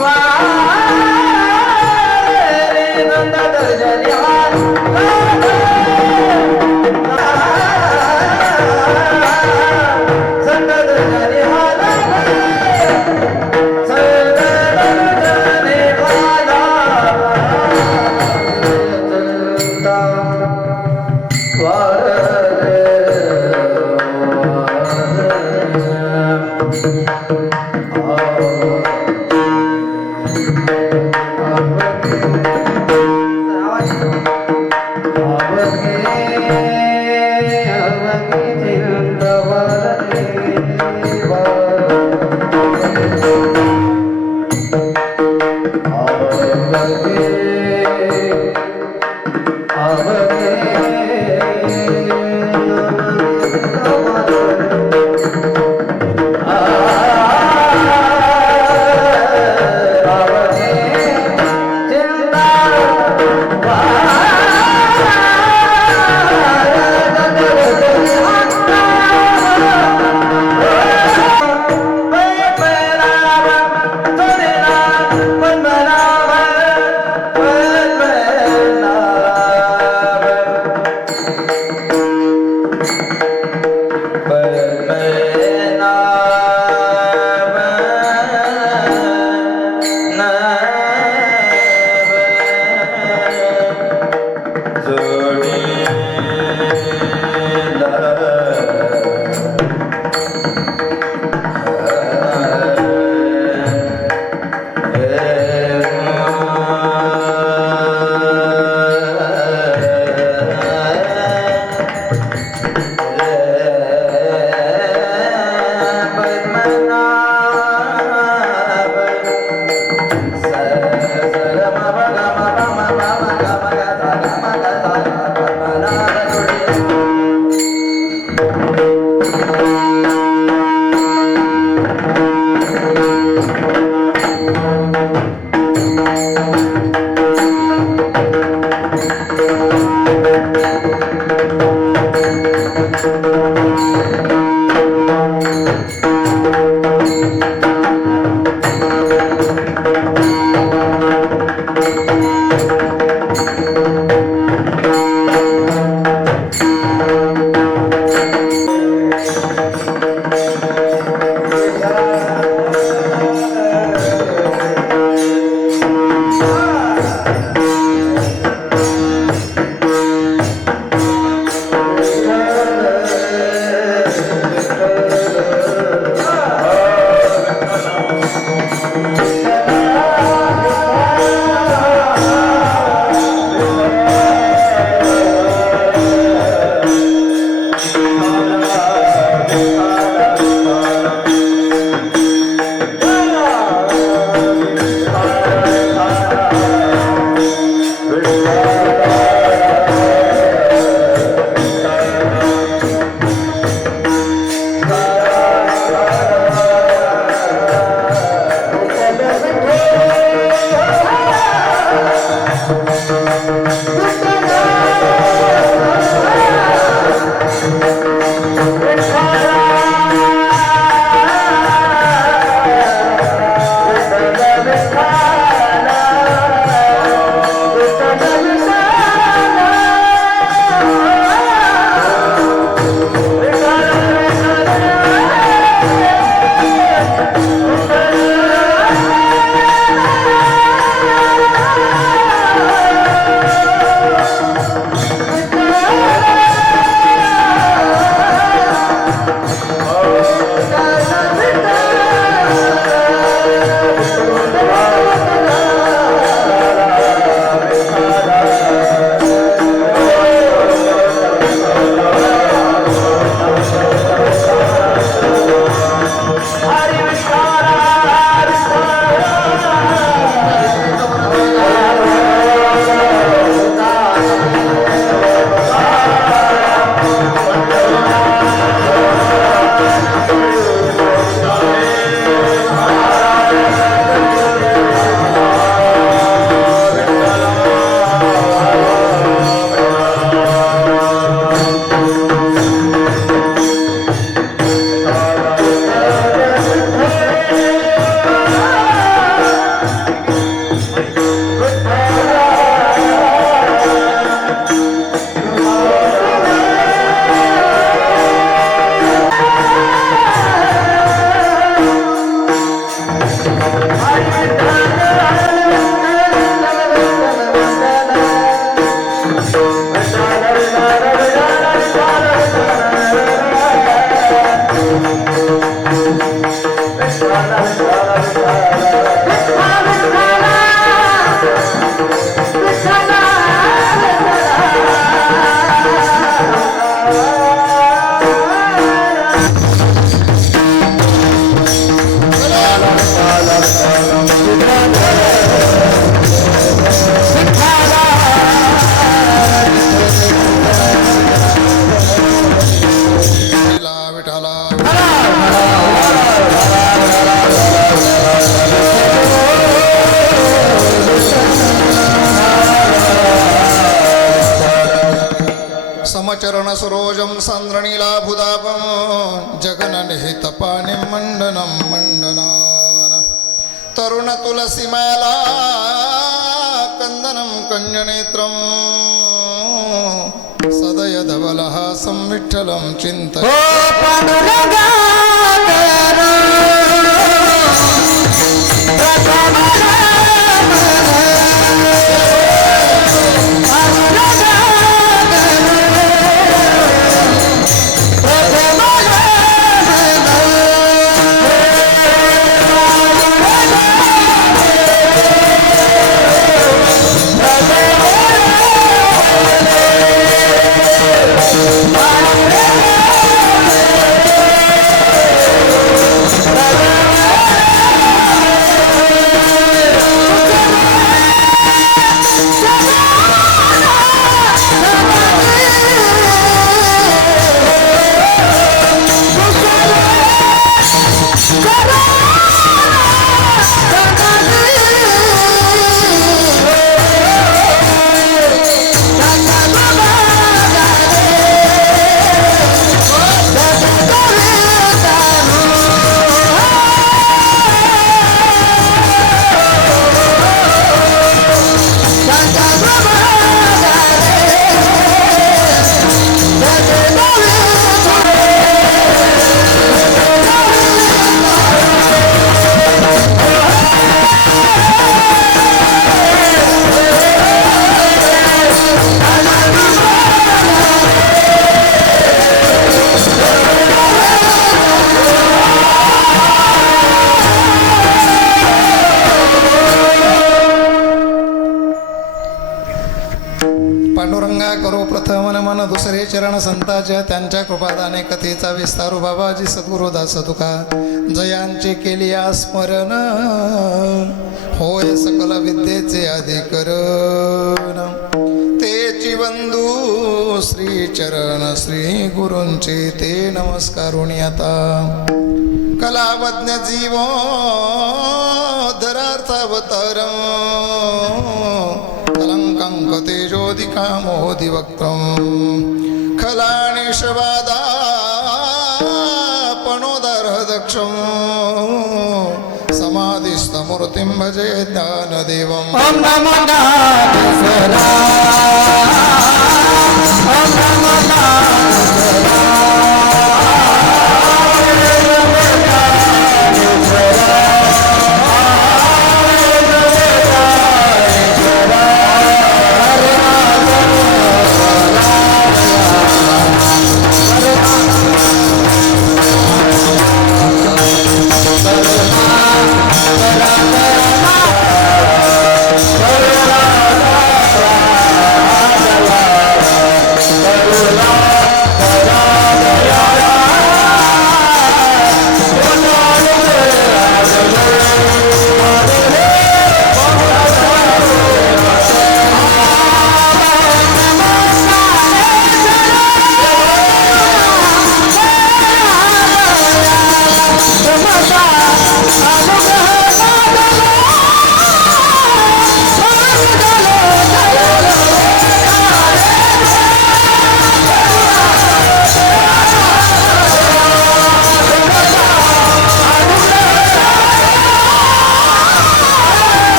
वा समचरण सरोजम सांद्रणीला भुदापम जगननिहितपाणिं मंडनं मंडनान तरुण तुलसीमाला कंदनं कन्यनेत्रं सदय धवलहासं विठ्ठलं चिन्तये पांडुरंगा करो प्रथम नमन दुसरे चरण संताच्या त्यांच्या कृपादाने कथेचा विस्तारू बाबाजी सद्गुरु दास तुका जयांचे केली स्मरण होय सकल विद्येचे अधिकरण तेची बंधू श्री चरण श्री गुरूंचे ते नमस्कारुणी आता कलावज्ञ जीव धरार्थावतारम कांक तेजोदिका मोदिवक्त्रम खलानिशवादा पणोदर दक्षम समाधिस्थमूर्तिं भजे ज्ञानदेवम् ओम नमो नारायणाय ओम नमो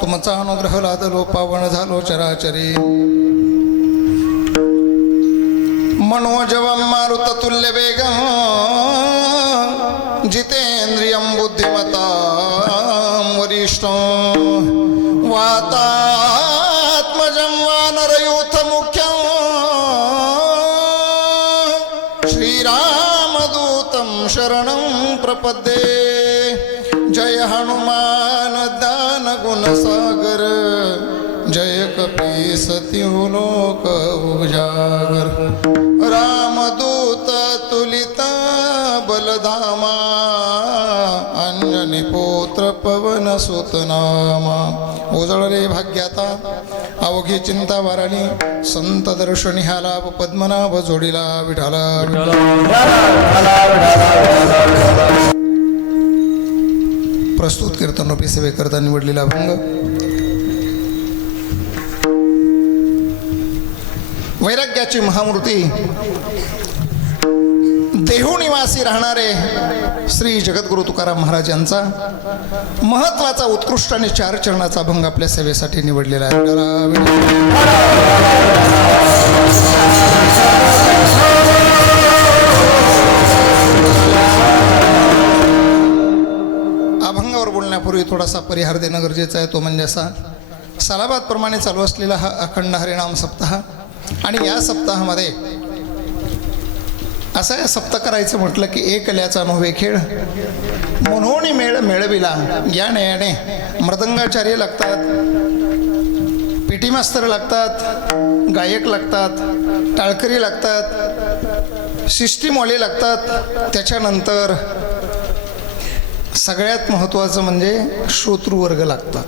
तुमचा अनुग्रह लादलो पावन झालो चराचरी मनोजवं मारुततुल्य वेगं जितेन्द्रियं बुद्धिमतां वरिष्ठं वातात्मजं वानरयूथमुख्यं श्रीरामदूतं शरणं प्रपद्ये जय हनुमान दान गुण सागर जय कपीसति लोक उजागर रामदूत तुलिता बलधामा अंजनी पुत्र पवन सुत नामा उजळले भाग्याता अवघी चिंता वाराणी संत दर्शनी हा लाभ पद्मनाभ जोडीला विठाला प्रस्तुत कीर्तन रूपी सेवेकरता निवडलेला अभंग वैराग्याची महामूर्ती देहू निवासी राहणारे श्री जगद्गुरु तुकाराम महाराज यांचा महत्वाचा उत्कृष्ट आणि 4 चरणाचा अभंग आपल्या सेवेसाठी निवडलेला आहे. अभंगावर बोलण्यापूर्वी थोडासा परिहार देणं गरजेचं आहे. तो म्हणजे असा, सालाबाद प्रमाणे चालू असलेला हा अखंड हरिनाम सप्ताह आणि या सप्ताहामध्ये असं या सप्ताह करायचं म्हटलं की एकल्याचा नव्हे खेळ म्हणून मेळ मेळविला या नयाने मृदंगाचार्य लागतात, पेटी मास्तर लागतात, गायक लागतात, टाळकरी लागतात, सिस्टीमवाले लागतात. त्याच्यानंतर सगळ्यात महत्त्वाचं म्हणजे श्रोतृवर्ग लागतात.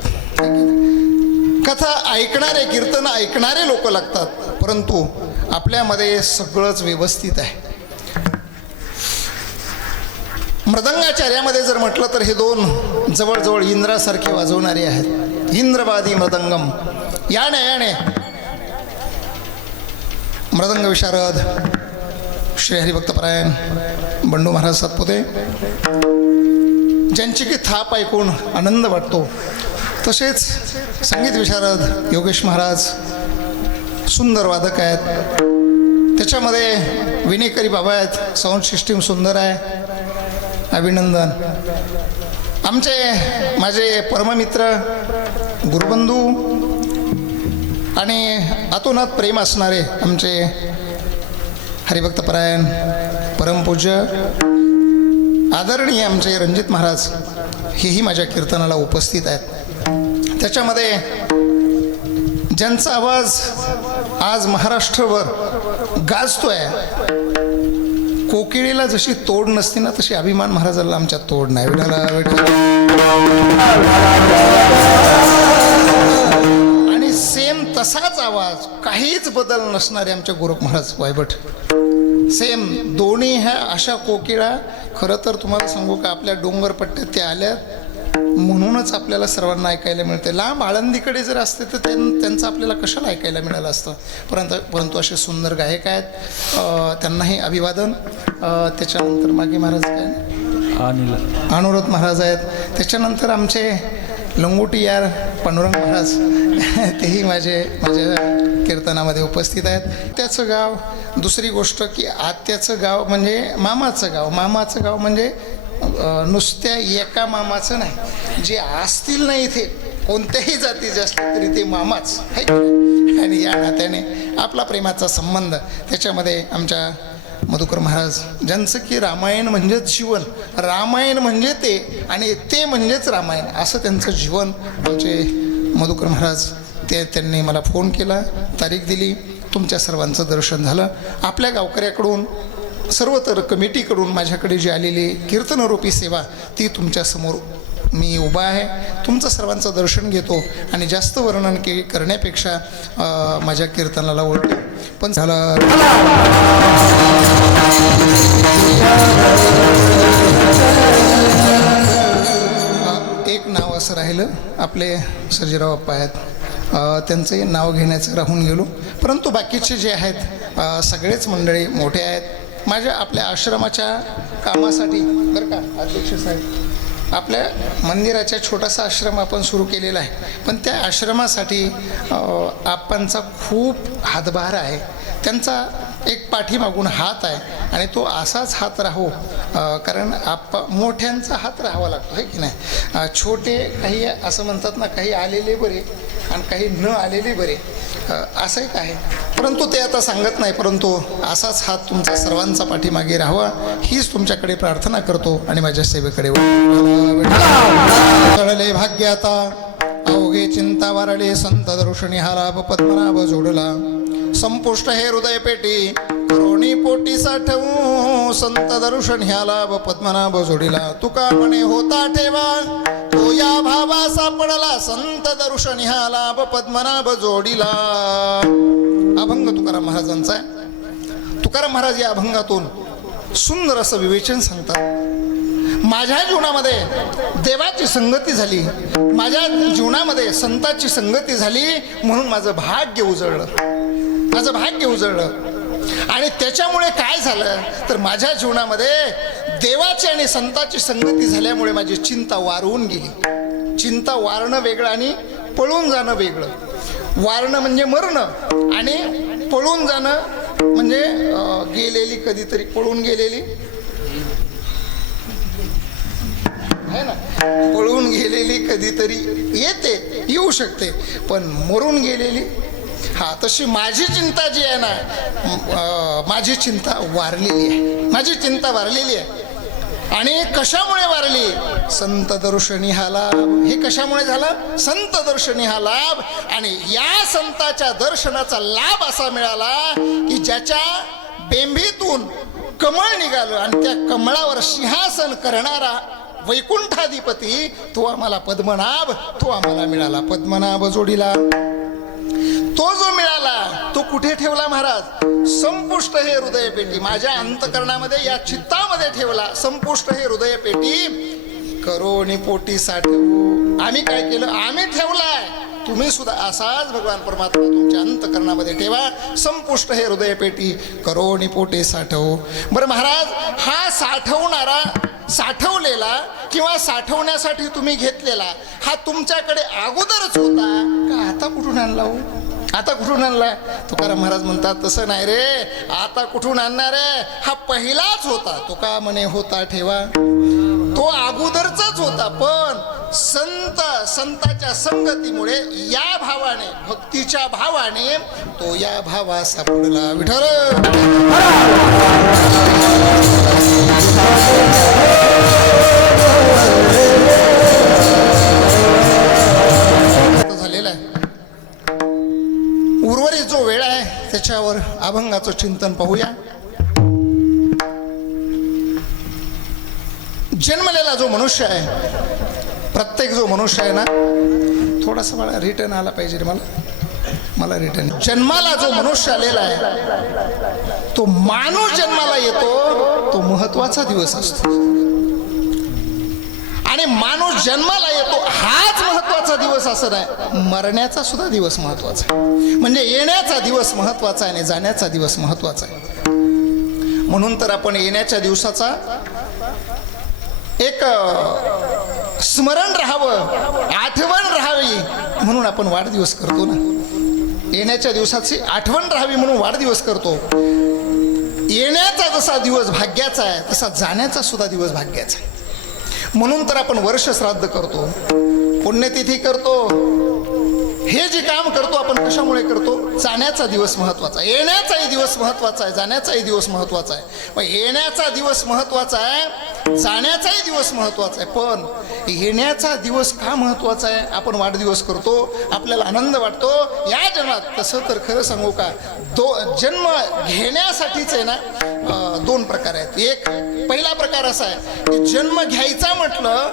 कथा ऐकणारे कीर्तन ऐकणारे लोक लागतात. परंतु आपल्यामध्ये सगळंच व्यवस्थित आहे. मृदंगाचार्यामध्ये जर म्हटलं तर हे 2 जवळजवळ इंद्रासारखे वाजवणारे आहेत. इंद्रवादी मृदंगम याने मृदंग विशारद श्री हरिभक्तपरायण बंडू महाराज सातपुते ज्यांची की थाप ऐकून आनंद वाटतो. तसेच संगीत विशारद योगेश महाराज सुंदर वादक आहेत. त्याच्यामध्ये विनेकरी बाबा आहेत. साऊंड सिस्टीम सुंदर आहे. अभिनंदन. माझे परममित्र गुरुबंधू आणि अतोनात प्रेम असणारे आमचे हरिभक्तपरायण परमपूज्य आदरणीय आमचे रणजित महाराज हेही माझ्या कीर्तनाला उपस्थित आहेत. त्याच्यामध्ये ज्यांचा आवाज आज महाराष्ट्रभर गाजतोय, कोकिळीला जशी तोड नसते ना तशी अभिमान महाराजाला आमच्या तोड नाही. आणि सेम तसाच आवाज काहीच बदल नसणारे आमचे गोरख महाराज वायबट सेम दोन्ही ह्या अशा कोकिळा खरं तर तुम्हाला सांगू का आपल्या डोंगरपट्ट्यात त्या आल्यात म्हणूनच आपल्याला सर्वांना ऐकायला मिळते. लांब आळंदीकडे जर असते तर त्यांचं आपल्याला कशाला ऐकायला मिळालं असतं. परंतु असे सुंदर गायक आहेत, त्यांनाही अभिवादन. त्याच्यानंतर मागे महाराज काय अनुरोध महाराज आहेत. त्याच्यानंतर आमचे लंगोटी यार पांडुरंग महाराज तेही माझ्या कीर्तनामध्ये उपस्थित आहेत. त्याचं गाव, दुसरी गोष्ट की आत्याचं गाव म्हणजे मामाचं गाव म्हणजे नुसत्या एका मामाचं नाही, जे असतील ना इथे कोणत्याही जातीचे असतील तरी ते मामाच आहे. आणि या नात्याने आपला प्रेमाचा संबंध त्याच्यामध्ये आमच्या मधुकर महाराज, ज्यांचं की रामायण म्हणजेच जीवन, रामायण म्हणजे ते आणि ते म्हणजेच रामायण असं त्यांचं जीवन. आमचे मधुकर महाराज त्यांनी मला फोन केला, तारीख दिली, तुमच्या सर्वांचं दर्शन झालं. आपल्या गावकऱ्याकडून सर्व तर कमिटीकडून माझ्याकडे जी आलेली कीर्तनरूपी सेवा ती तुमच्यासमोर मी उभा आहे. तुमचं सर्वांचं दर्शन घेतो आणि जास्त वर्णन करण्यापेक्षा माझ्या कीर्तनाला ओळखतो. पण झालं एक नाव असं राहिलं, आपले सर्जेराव अप्पा आहेत, त्यांचंही नाव घेण्याचं राहून गेलो. परंतु बाकीचे जे आहेत सगळेच मंडळी मोठे आहेत. माझ्या आपल्या आश्रमाच्या कामासाठी बरं का अध्यक्ष साहेब, आपल्या मंदिराचा छोटासा आश्रम आपण सुरू केलेला आहे, पण त्या आश्रमासाठी आपणचा खूप हातभार आहे. त्यांचा एक पाठीमागून हात आहे आणि तो असाच हात राहो, कारण मोठ्यांचा हात राहावा लागतो आहे की नाही. छोटे काही असं म्हणतात ना, काही आलेले बरे आणि काही न आलेले बरे, असं एक आहे. परंतु ते आता सांगत नाही, परंतु असाच हात तुमचा सर्वांचा पाठीमागे राहावा हीच तुमच्याकडे प्रार्थना करतो आणि माझ्या सेवेकडे कळले भाग्य आता अवघे चिंता वारले संत दर्शनी हा लाभ पद्मनाभ जोडला. संपुष्ट हे हृदय पेटी करोणी पोटी साठवू संत दर्शन ह्या लाभ पद्मनाभ जोडीला. तुका म्हणे होता ठेवा तो या भावा सापडला संत दर्शन ह्या लाभ पद्मनाभ जोडीला. अभंग तुकाराम महाराजांचा आहे. तुकाराम महाराज या अभंगातून सुंदर असं विवेचन सांगतात. माझ्या जीवनामध्ये देवाची संगती झाली, माझ्या जीवनामध्ये संताची संगती झाली, म्हणून माझं भाग्य उजळलं. आणि त्याच्यामुळे काय झालं तर माझ्या जीवनामध्ये देवाची आणि संताची संगती झाल्यामुळे माझी चिंता वारून गेली. चिंता वारणं वेगळं आणि पळून जाणं वेगळं. वारणं म्हणजे मरणं आणि पळून जाणं म्हणजे गेलेली, कधीतरी पळून गेलेली आहे ना, पळून गेलेली कधीतरी येऊ शकते, पण मरून गेलेली हा, तशी माझी चिंता जी आहे ना, माझी चिंता वारलेली आहे. आणि कशामुळे वारली? संत दर्शनी हा लाभ. हे कशामुळे झालं? संत दर्शनी हा लाभ. आणि या संताच्या दर्शनाचा लाभ असा मिळाला की ज्याच्या बेंबीतून कमळ निघालं आणि त्या कमळावर सिंहासन करणारा वैकुंठाधिपती तो आम्हाला पद्मनाभ, तो आम्हाला मिळाला. पद्मनाभ जोडीला तो जो मिळाला तो कुठे ठेवला महाराज? संपुष्ट हे हृदय पेटी, माझ्या अंतकरणामध्ये या चित्तामध्ये ठेवला. संपुष्ट हे हृदय पेटी करोनी पोटी साठवू. आम्ही काय केलं? आम्ही ठेवलाय. तुम्ही सुद्धा असाच भगवान परमात्मा तुमच्या अंतकरणामध्ये ठेवा. संपुष्ट हे हृदय पेटी करोनी पोटी साठवू. बरं महाराज, हा साठवणारा, साठवलेला किंवा साठवण्यासाठी तुम्ही घेतलेला हा तुमच्याकडे अगोदरच होता का आता कुठून आणला हो? आता कुठून आणला? तुकाराम महाराज म्हणतात तसं नाही रे, आता कुठून आणणार आहे? हा पहिलाच होता. तुका म्हणे होता ठेवा, तो अगोदरचाच होता, पण संताच्या संगतीमुळे या भावाने, भक्तीच्या भावाने तो या भावा सापडला. विठ्ठल झालेला आहे. उर्वरित जो वेळ आहे त्याच्यावर अभंगाचं चिंतन पाहूया. जन्मलेला जो मनुष्य आहे, प्रत्येक जो मनुष्य आहे ना, थोडासा मला रिटर्न आला पाहिजे रे, मला रिटर्न. जन्माला जो मनुष्य आलेला आहे तो माणूस जन्माला येतो तो महत्वाचा दिवस असतो. आणि माणूस जन्माला येतो हाच महत्वाचा दिवस असं नाही, मरण्याचा सुद्धा दिवस महत्वाचा आहे. म्हणजे येण्याचा दिवस महत्वाचा आहे आणि जाण्याचा दिवस महत्वाचा आहे. म्हणून तर आपण येण्याच्या दिवसाचा एक स्मरण राहावं, आठवण राहावी म्हणून आपण वाढदिवस करतो ना. येण्याच्या दिवसाची आठवण राहावी म्हणून वाढदिवस करतो. येण्याचा जसा दिवस भाग्याचा आहे तसा जाण्याचा सुद्धा दिवस भाग्याचा आहे. म्हणून तर आपण वर्ष श्राद्ध करतो, पुण्यतिथी करतो. हे जे काम करतो आपण कशामुळे करतो? जाण्याचा दिवस महत्वाचा आहे, येण्याचाही दिवस महत्वाचा आहे, जाण्याचाही दिवस महत्वाचा आहे. मग येण्याचा दिवस महत्वाचा आहे, जाण्याचाही दिवस महत्वाचा आहे. पण येण्याचा दिवस का महत्वाचा आहे? आपण वाढदिवस करतो, आपल्याला आनंद वाटतो या जन्मात. तसं तर खरं सांगू का, जन्म घेण्यासाठीच आहे ना दोन प्रकार आहेत. एक पहिला प्रकार असा आहे की जन्म घ्यायचा म्हटलं,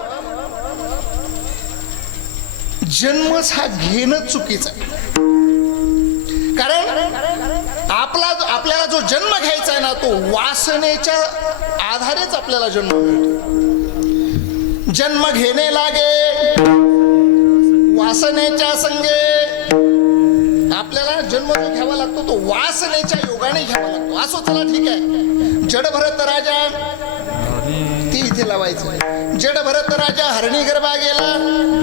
जन्मच हा घेणं चुकीचं आहे. कारण आपल्याला जो जन्म घ्यायचा आहे ना तो वासनेच्या आधारेच आपल्याला जन्म मिळतो. जन्म घेणे लागे वासनेच्या संगे. आपल्याला जन्म जो घ्यावा लागतो तो वासनेच्या योगाने घ्यावा लागतो. असो चला ठीक आहे. जड भरत राजा ती इथे लावायचं. जड भरत राजा हरणी गरबा गेला,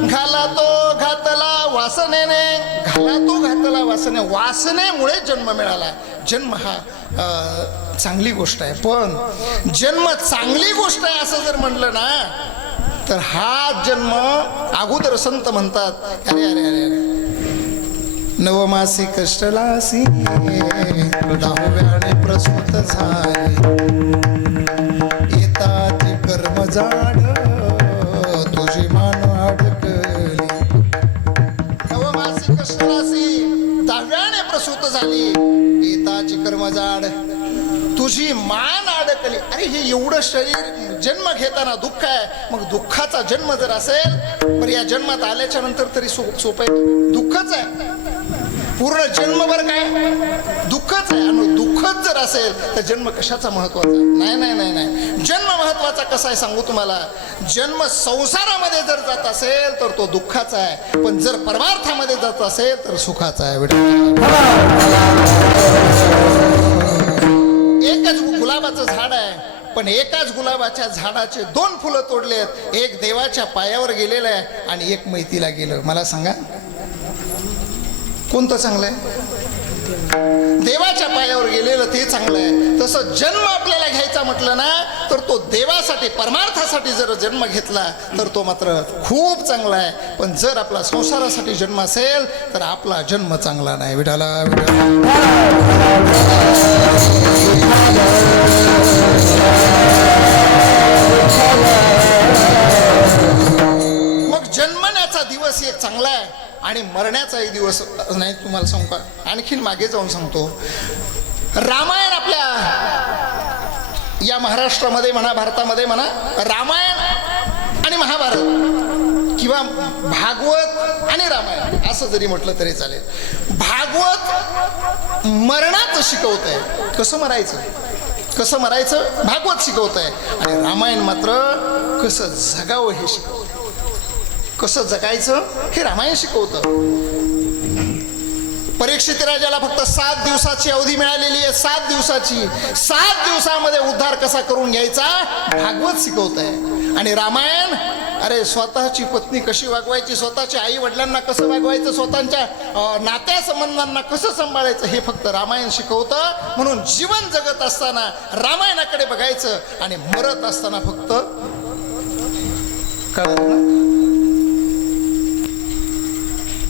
घाला तो घातला वासनेने, घाला तो घातला वासने. वासनेमुळे जन्म मिळाला. जन्म हा चांगली गोष्ट आहे. पण जन्म चांगली गोष्ट आहे असं जर म्हणलं ना तर हा जन्म अगोदर संत म्हणतात अरे अरे अरे अरे नवमासी कष्टलासी दहाव्याने प्रसूत झाली, येताची कर्म जाड तुझी मान अडकली. नवमासी कष्टलासी दहाव्याने प्रसूत झाली, येताची कर्म जाड तुझी मान अडकली. अरे हे एवढं शरीर जन्म घेताना दुःख आहे. मग दुःखाचा जन्म जर असेल तर या जन्मात आल्याच्या नंतर तरी सोपं आहे. दुःखच आहे पूर्ण जन्मभर, काय दुःखच आहे. आणि दुःखच जर असेल तर जन्म कशाचा महत्वाचा? नाही नाही नाही नाही, जन्म महत्वाचा कसा आहे सांगू तुम्हाला. जन्म संसारामध्ये जर जात असेल तर तो दुःखाचा आहे, पण जर परमार्थामध्ये जात असेल तर सुखाचा आहे. एकच गुलाबाचं झाड आहे पण एकाच गुलाबाच्या झाडाचे दोन फुलं तोडलेत. एक देवाच्या पायावर गेलेलं आहे आणि एक मैतीला गेलं. मला सांगा कोणतं चांगलं आहे? देवाच्या पायावर गेलेलं ते चांगलं आहे. तसं जन्म आपल्याला घ्यायचा म्हटलं ना तर तो देवासाठी परमार्थासाठी जर जन्म घेतला तर तो मात्र खूप चांगला आहे. पण जर आपला संसारासाठी जन्म असेल तर आपला जन्म चांगला नाही. विठाला मग जन्मण्याचा दिवस एक चांगला आहे आणि मरण्याचा एक दिवस नाही. तुम्हाला सांगू का, आणखीन मागे जाऊन सांगतो. रामायण आपल्या या महाराष्ट्रामध्ये म्हणा, भारतामध्ये म्हणा, रामायण आणि महाभारत किंवा भागवत आणि रामायण असं जरी म्हटलं तरी चालेल. भागवत मरणाचं शिकवत आहे, कसं मरायचं कसं मरायचं भागवत शिकवत आहे. आणि रामायण मात्र कसं जगावं हे शिकवतं, कसं जगायचं हे रामायण शिकवतं. परीक्षित राजाला फक्त 7 दिवसाची अवधी मिळालेली आहे. 7 दिवसाची. 7 दिवसामध्ये उद्धार कसा करून घ्यायचा भागवत शिकवत आहे. आणि रामायण अरे स्वतःची पत्नी कशी वागवायची, स्वतःच्या आई वडिलांना कसं वागवायचं, स्वतःच्या नात्यासंबंधांना कसं सांभाळायचं हे फक्त रामायण शिकवतं. म्हणून जीवन जगत असताना रामायणाकडे बघायचं आणि मरत असताना फक्त कळलं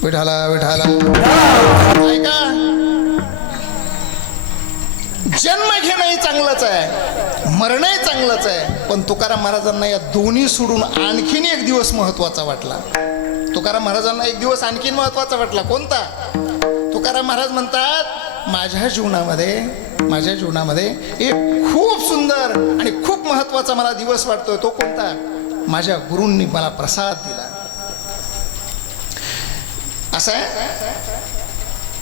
विठाला विठाला. ऐका, जन्म घेणंही चांगलंच आहे, मरणंही चांगलंच आहे. पण तुकाराम महाराजांना या दोन्ही सोडून आणखीन एक दिवस महत्वाचा वाटला. तुकाराम महाराजांना एक दिवस आणखीन महत्वाचा वाटला. कोणता? तुकाराम महाराज म्हणतात माझ्या जीवनामध्ये एक खूप सुंदर आणि खूप महत्वाचा मला दिवस वाटतोय. तो कोणता? माझ्या गुरूंनी मला प्रसाद दिला. असं आहे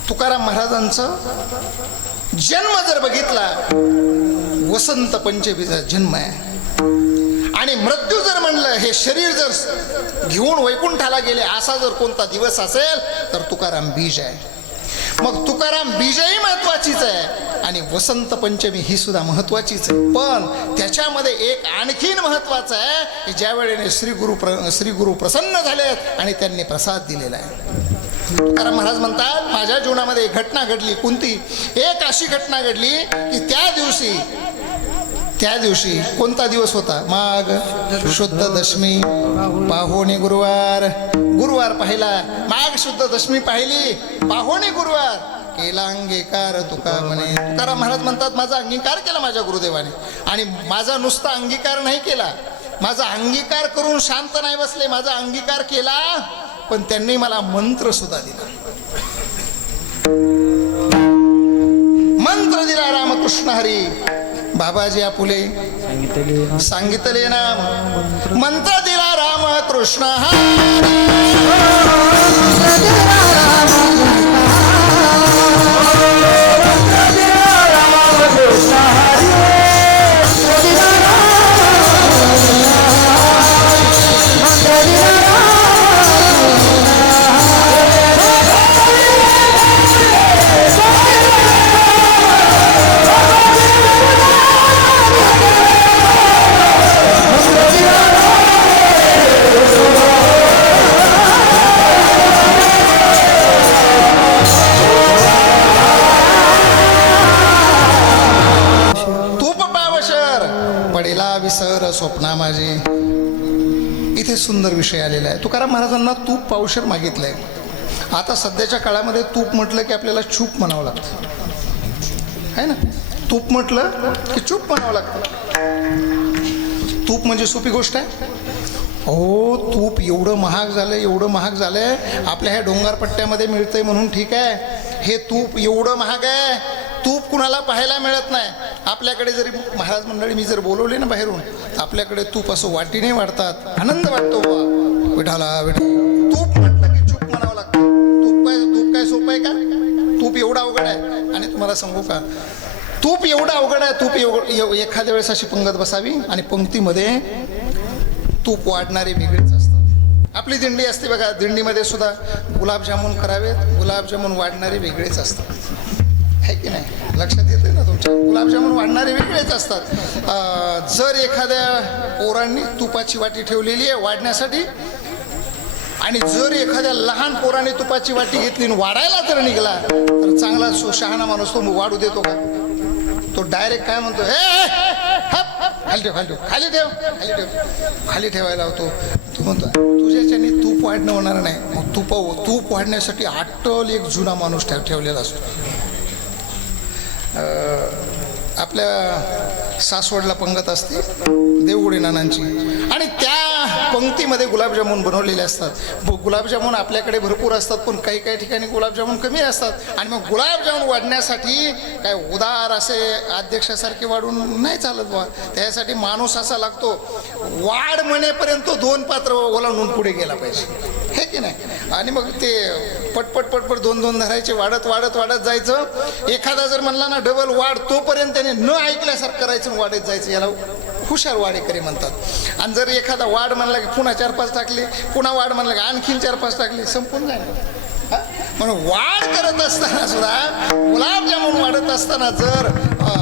तुकाराम महाराजांचं जन्म जर बघितला वसंत पंचमीचा जन्म आहे आणि मृत्यू जर म्हणलं हे शरीर जर घेऊन वैकुंठाला गेले असा जर कोणता दिवस असेल तर तुकाराम बीज आहे. मग तुकाराम बीजही महत्वाचीच आहे आणि वसंत पंचमी ही सुद्धा महत्वाचीच आहे. पण त्याच्यामध्ये एक आणखीन महत्वाचं आहे की ज्या वेळेने श्री गुरु प्रसन्न झालेत आणि त्यांनी प्रसाद दिलेला आहे. तुकाराम महाराज म्हणतात माझ्या जीवनामध्ये एक घटना घडली. कोणती? एक अशी घटना घडली की त्या दिवशी कोणता दिवस होता? माघ शुद्ध दशमी पाहोणी गुरुवार पाहिला. माघ शुद्ध दशमी पाहिली, पाहोणी गुरुवार केला अंगीकार तुका म्हणे. तुकाराम महाराज म्हणतात माझा अंगीकार केला माझ्या गुरुदेवाने आणि माझा नुसता अंगीकार नाही केला, माझा अंगीकार करून शांत नाही बसले, माझा अंगीकार केला पण त्यांनी मला मंत्र सुद्धा दिला. मंत्र दिला रामकृष्ण हरी. बाबाजी आपुले सांगितले ना मंत्र दिला रामकृष्ण विसर स्वप्ना माझी. इथे सुंदर विषय आलेला आहे. तुकाराम महाराजांना तूप पावशर मागितलंय. आता सध्याच्या काळामध्ये तूप म्हटलं की आपल्याला चूप म्हणावं लागतं आहे ना. तूप म्हटलं की चूप म्हणावं लागतं. तूप म्हणजे सोपी गोष्ट आहे? हो, तूप एवढं महाग झालंय आपल्या ह्या डोंगरपट्ट्यामध्ये मिळतंय म्हणून ठीक आहे. हे तूप एवढं महाग आहे, तूप कुणाला पाहायला मिळत नाही. आपल्याकडे जरी महाराज मंडळी मी जर बोलवले ना बाहेरून, आपल्याकडे तूप असं वाटीने वाढतात, आनंद वाटतो. विठाला तूप म्हटलं की चूप म्हणावं लागतं. तूप काय सोपं आहे का? तूप एवढं अवघड आहे. आणि तुम्हाला सांगू का, तूप एवढं अवघड आहे. तूप एखाद्या वेळेस अशी पंगत बसावी आणि पंक्तीमध्ये तूप वाढणारे वेगळेच असतात. आपली दिंडी असते बघा, दिंडीमध्ये सुद्धा गुलाबजामुन करावेत, गुलाबजामुन वाढणारे वेगळेच असतात आहे की नाही? लक्षात येते ना तुमच्या? गुलाबजामुन वाढणारे वेगळेच असतात. जर एखाद्या पोरांनी तुपाची वाटी ठेवलेली आहे वाढण्यासाठी आणि जर एखाद्या लहान पोराने तुपाची वाटी घेतली आणि वाढायला जर निघाला तर चांगला शहाणा माणूस तो वाढू देतो का? तो डायरेक्ट काय म्हणतो, खाली ठेवायला होतो. तू म्हणतो तुझ्याच्याने तूप वाढणं होणार नाही. मग तूप वाढण्यासाठी अट्टल एक जुना माणूस ठेवलेला असतो. आपल्या सासवडला पंगत असते देवगुडी नानांची आणि त्या पंक्तीमध्ये गुलाबजामुन बनवलेले असतात. गुलाबजामुन आपल्याकडे भरपूर असतात पण काही ठिकाणी गुलाबजामुन कमी असतात. आणि मग गुलाबजामुन वाढण्यासाठी काय उदार असे अध्यक्षासारखे वाढून नाही चालत बा. त्यासाठी माणूस असा लागतो वाढ म्हणेपर्यंत 2 पात्र ओलांडून पुढे गेला पाहिजे हे की नाही. आणि मग ते पटपट 2 धरायचे, वाढत जायचं. एखादा जर म्हणला ना डबल वाढ, तोपर्यंत त्याने न ऐकल्यासारखं करायचं, वाढत जायचं. याला हुशार वाडेकरी म्हणतात. आणि जर एखादा वाढ म्हणला की पुन्हा 4-5 टाकले, पुन्हा वाढ म्हणला की आणखीन 4-5 टाकले, संपून जाईल. म्हणून वाढ करत असताना सुद्धा गुलाबजामुन वाढत असताना जर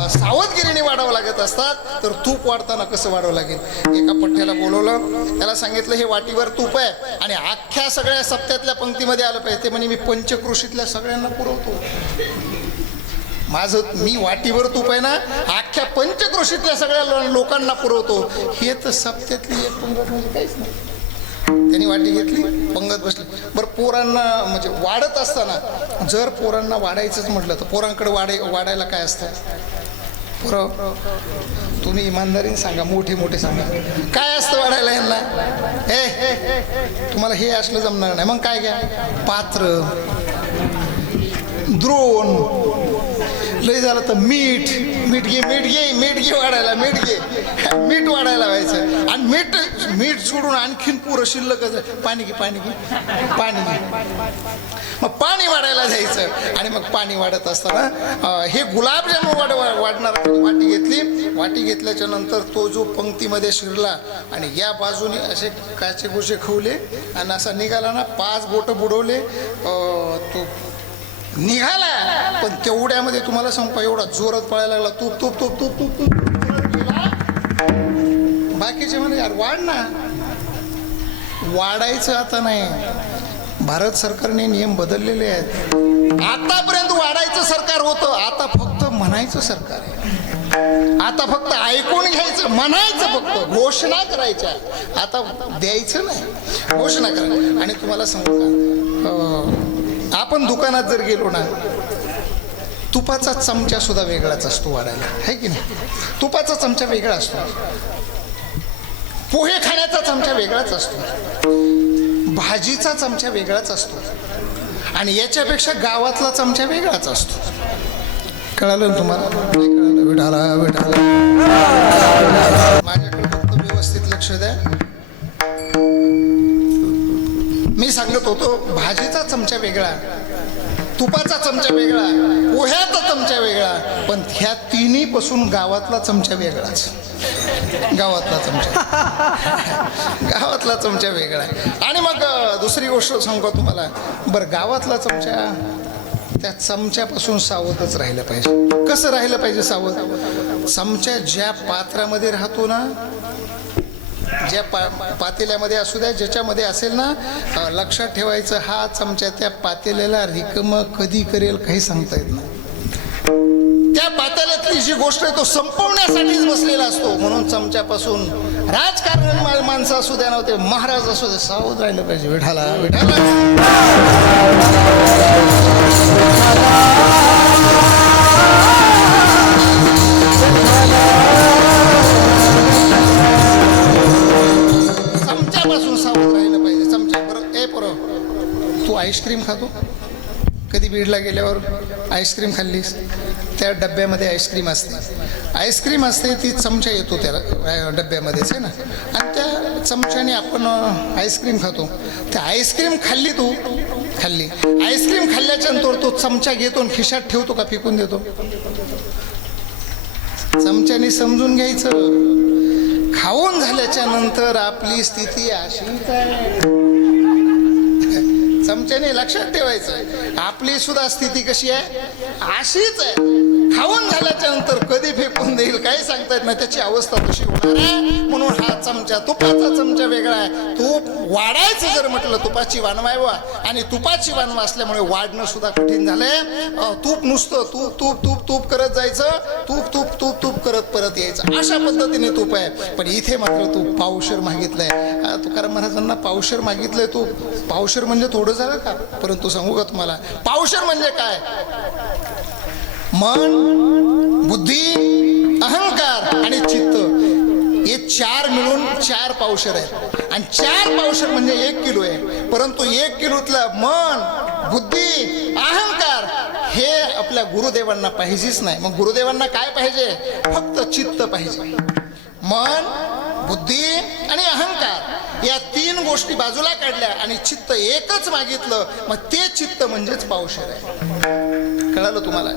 सावधगिरीने वाढावं लागत असतात तर तूप वाढताना कसं वाढावं लागेल. एका पठ्ठ्याला बोलवलं, त्याला सांगितलं हे वाटीवर तूप आहे आणि अख्ख्या सगळ्या सप्त्यातल्या पंक्तीमध्ये आलं पाहिजे. ते म्हणजे मी पंचक्रोशीतल्या सगळ्यांना पुरवतो. मी वाटीवर तूप आहे ना अख्ख्या पंचक्रोशीतल्या सगळ्या लोकांना पुरवतो. हे तर सप्त्यातली एक पंगत म्हणजे काहीच नाही. त्यांनी वाटी घेतली, पंगत बसली. बरं, पोरांना म्हणजे वाढत असताना जर पोरांना वाढायचंच म्हटलं तर पोरांकडे वाढायला काय असतं? पोरं तुम्ही इमानदारीने सांगा, मोठे सांगा, काय असतं वाढायला यांना? तुम्हाला हे असलं जमणार नाही. मग काय घ्या? पात्र, द्रोण, लय झालं तर मीठ मीठ घे वाढायला मीठ वाढायला व्हायचं आणि मीठ सोडून आणखीन पुरं शिल्लक पाणी घे मग पाणी वाढायला जायचं आणि मग पाणी वाढत असताना हे गुलाबजामुन वाढणार वाटी घेतल्याच्या नंतर तो जो पंक्तीमध्ये शिरला आणि या बाजूने असे काचे गोशे खवले आणि असा निघाला ना 5 बोटं बुडवले तो निघाला. पण तेवढ्यामध्ये तुम्हाला सांगू एवढा जोरात पळायला लागला तूप बाकीचे म्हणे यार वाढ ना. वाढायचं आता नाही. भारत सरकारने नियम बदललेले आहेत. आतापर्यंत वाढायचं सरकार होतं, आता फक्त म्हणायचं सरकार आहे. आता फक्त ऐकून घ्यायचं, म्हणायचं, फक्त घोषणा करायच्या. आता द्यायचं नाही, घोषणा करायची. आणि तुम्हाला सांगू का, आपण दुकानात जर गेलो ना, तुपाचा चमचा सुद्धा वेगळाच असतो वाढायला, आहे की नाही? तुपाचा चमचा वेगळा असतो, पोहे खाण्याचा चमचा वेगळाच असतो, भाजीचा चमचा वेगळाच असतो आणि याच्यापेक्षा गावातला चमचा वेगळाच असतो. कळालं ना तुम्हाला? नाही कळालं? विठाला माझ्याकडे फक्त व्यवस्थित लक्ष द्या. मी सांगत होतो भाजीचा चमचा वेगळा, तुपाचा चमचा वेगळा, पोह्याचा चमचा वेगळा, पण ह्या तिन्ही पासून गावातला चमचा वेगळाच. गावातला चमचा वेगळा. आणि मग दुसरी गोष्ट सांगू तुम्हाला. बरं, गावातला चमचा, त्या चमच्यापासून सावधच राहिलं पाहिजे. कसं राहिलं पाहिजे सावध? चमचा ज्या पात्रामध्ये राहतो ना, ज्या पातेल्यामध्ये असू द्या, ज्याच्यामध्ये असेल ना, लक्षात ठेवायचं हा चमचा त्या पातेल्याला रिकम कधी करेल काही सांगता येत नाही. त्या पातेल्यातली जी गोष्ट आहे तो संपवण्यासाठीच बसलेला असतो. म्हणून चमच्यापासून राजकारण माणसं असू द्या, नव्हते महाराज असू द्या, सावध राहिलं पाहिजे. विठाला चमच्यापासून सावध राहिलं पाहिजे. चमच्या बरं तू आईस्क्रीम खातो? कधी बीडला गेल्यावर आईस्क्रीम खाल्लीस? त्या डब्यामध्ये आईस्क्रीम असते, ती चमचा येतो त्या डब्यामध्येच आहे ना, आणि त्या चमच्याने आपण आईस्क्रीम खातो. त्या आईस्क्रीम खाल्ली आईस्क्रीम खाल्ल्याच्या नंतर तो चमचा घेतो, खिशात ठेवतो का फेकून देतो? चमच्याने समजून घ्यायचं. खाऊन झाल्याच्या नंतर आपली स्थिती अशीच आहे. चमच्याने लक्षात ठेवायचं, आपली सुद्धा स्थिती कशी आहे? अशीच आहे. खाऊन झाल्याच्या नंतर कधी फेकून देईल काही सांगता येत नाही, त्याची अवस्था तशी होणार आहे. म्हणून हा चमचा, तुपाचा चमचा वेगळा आहे. तूप वाढायचं जर म्हटलं, तुपाची वानवायवा, आणि तुपाची वानवा असल्यामुळे वाढणं सुद्धा कठीण झालंय. तूप नुसतं तूप करत जायचं, तूप करत परत यायचं, अशा पद्धतीने तूप आहे. पण इथे मात्र तू पावशर मागितलंय. तुकाराम महाराजांना पावशर मागितलंय. तू पावशर म्हणजे थोडं झालं का? परंतु सांगू का तुम्हाला, पावशर म्हणजे काय? मन, बुद्धी, अहंकार आणि चित्त, हे 4 मिळून 4 पावशर आहेत. आणि 4 पावशर म्हणजे 1 किलो आहे. परंतु 1 किलोतलं मन, बुद्धी, अहंकार हे आपल्या गुरुदेवांना पाहिजेच नाही. मग गुरुदेवांना काय पाहिजे? फक्त चित्त पाहिजे. मन, बुद्धी आणि अहंकार या 3 गोष्टी बाजूला काढल्या आणि चित्त एकच मागितलं, मग ते चित्त म्हणजेच पावशर आहे. कळालं तुम्हाला?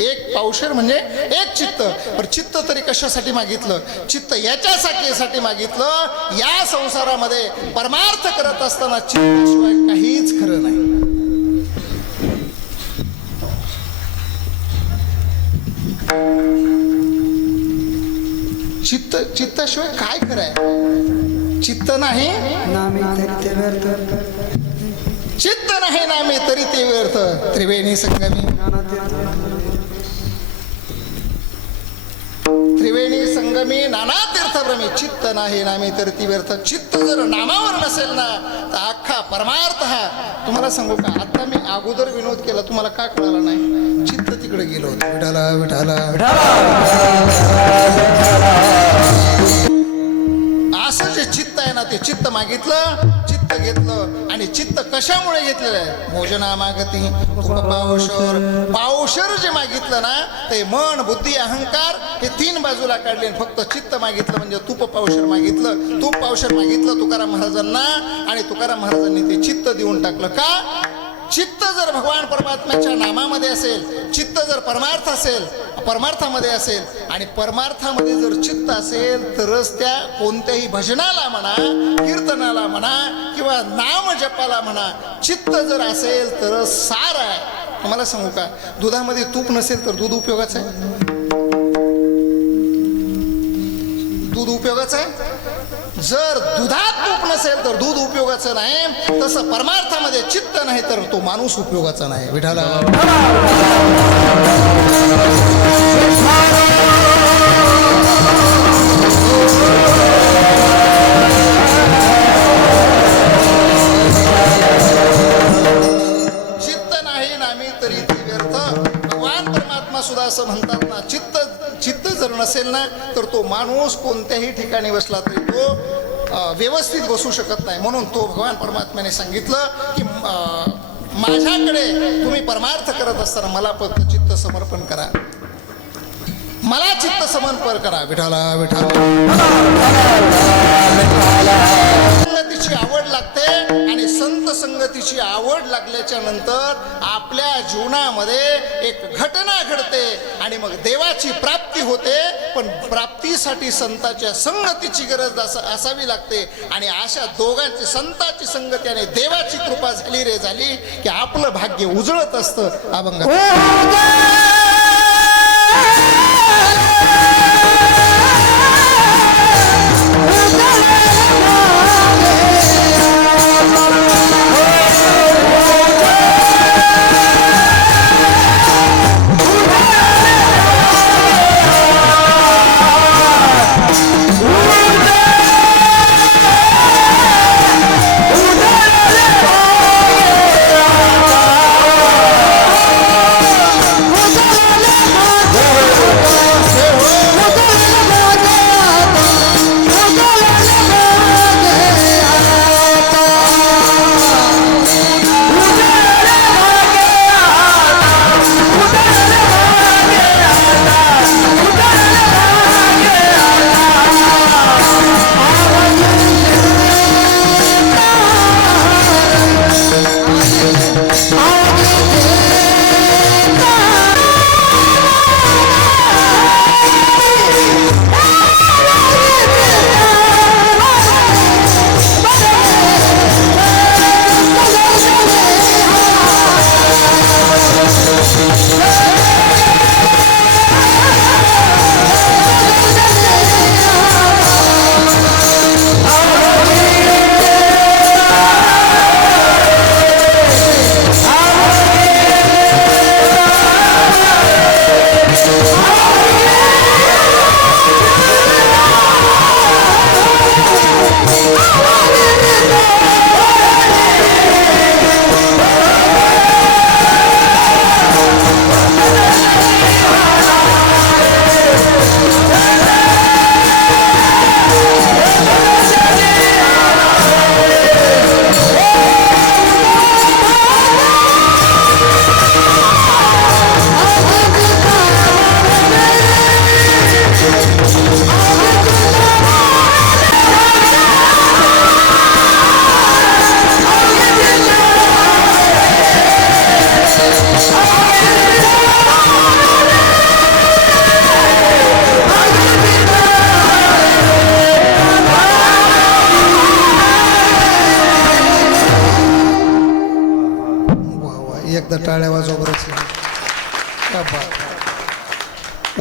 एक पावशर म्हणजे 1 चित्त. पण चित्त तरी कशासाठी मागितलं? चित्त याच्यासाठी मागितलं, या संसारामध्ये परमार्थ करत असताना चित्ताशिवाय काहीच खरं नाही. चित्ताशिवाय काय खरं आहे? चित्त नाही नामे तरी ते व्यर्थ. त्रिवेणी संगमी नाना तीर्थभ्रमी. चित्त नाही नामे तरी ती व्यर्थ. चित्त जर नामावर नसेल ना, तर अख्खा परमार्थ हा. तुम्हाला सांगू का, आता मी अगोदर विनोद केला, तुम्हाला का कळाला नाही? चित्त तिकडे गेलो होतं. विठाला असं जे चित्त आहे ना, ते चित्त मागितलं, चित्त घेतलं आणि चित्त कशामुळे घेतलेलं आहे? भोजनामागती तूप पावशर. पावशर जे मागितलं ना ते मन बुद्धी अहंकार हे 3 बाजूला काढले आणि फक्त चित्त मागितलं म्हणजे तूप पावशर मागितलं. तूप पावशर मागितलं तुकाराम महाराजांना आणि तुकाराम महाराजांनी ते चित्त देऊन टाकलं. का? चित्त जर भगवान परमात्म्याच्या नामामध्ये असेल, चित्त जर परमार्थ असेल, परमार्थामध्ये असेल आणि परमार्थामध्ये जर चित्त असेल तरच त्या कोणत्याही भजनाला म्हणा, कीर्तनाला म्हणा किंवा नाम जपाला म्हणा चित्त जर असेल तरच सार आहे. तुम्हाला सांगू का, दुधामध्ये तूप नसेल तर दूध उपयोगाचं आहे? दूध उपयोगाचं आहे? जर दुधात तूप नसेल तर दूध उपयोगाचं नाही. तसं परमार्थामध्ये चित्त नाही तर तो माणूस उपयोगाचा नाही. विठाला चित्त नाही नामी तरी ते व्यर्थ. भगवान परमात्मा सुद्धा असं म्हणतात ना, चित्त जर नसेल ना तर तो माणूस कोणत्याही ठिकाणी बसला तरी तो व्यवस्थित बसू शकत नाही. म्हणून तो भगवान परमात्म्याने सांगितलं की माझ्याकडे तुम्ही परमार्थ करत असताना मला फक्त चित्त समर्पण करा, मला चित्त समर्पण करा. विठाला विठाला संगतीची आवड लागते आणि संत संगतीची आवड लागल्याच्या नंतर आपल्या जीवनामध्ये एक घटना घडते आणि मग देवाची प्राप्ती होते. पण प्राप्तीसाठी संताच्या संगतीची गरज असावी लागते आणि अशा दोघांची संताची संगती आणि देवाची कृपा झाली रे झाली की आपलं भाग्य उजळत असतं. अभंग एकदा टाळ्या वाजवा बरंच.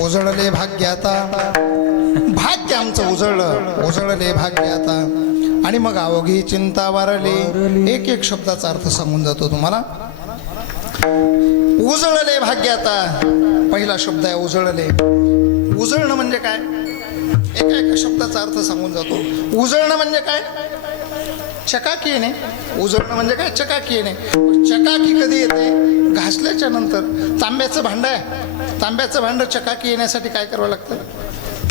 उजळले भाग्य आता, भाग्य आमचं उजळले भाग्य आता. आणि मग अवघी चिंता वारली. एक एक शब्दाचा अर्थ सांगून जातो तुम्हाला. उजळले भाग्य आता, पहिला शब्द आहे उजळले. उजळणं म्हणजे काय? एका एका शब्दाचा अर्थ सांगून जातो. उजळणं म्हणजे काय? चकाकी येणे. उजळणं म्हणजे काय? चकाकी येणे. चकाकी कधी येते? घासल्याच्या नंतर. तांब्याचं भांडं आहे, तांब्याचं भांडं चकाकी येण्यासाठी काय करावं लागतं?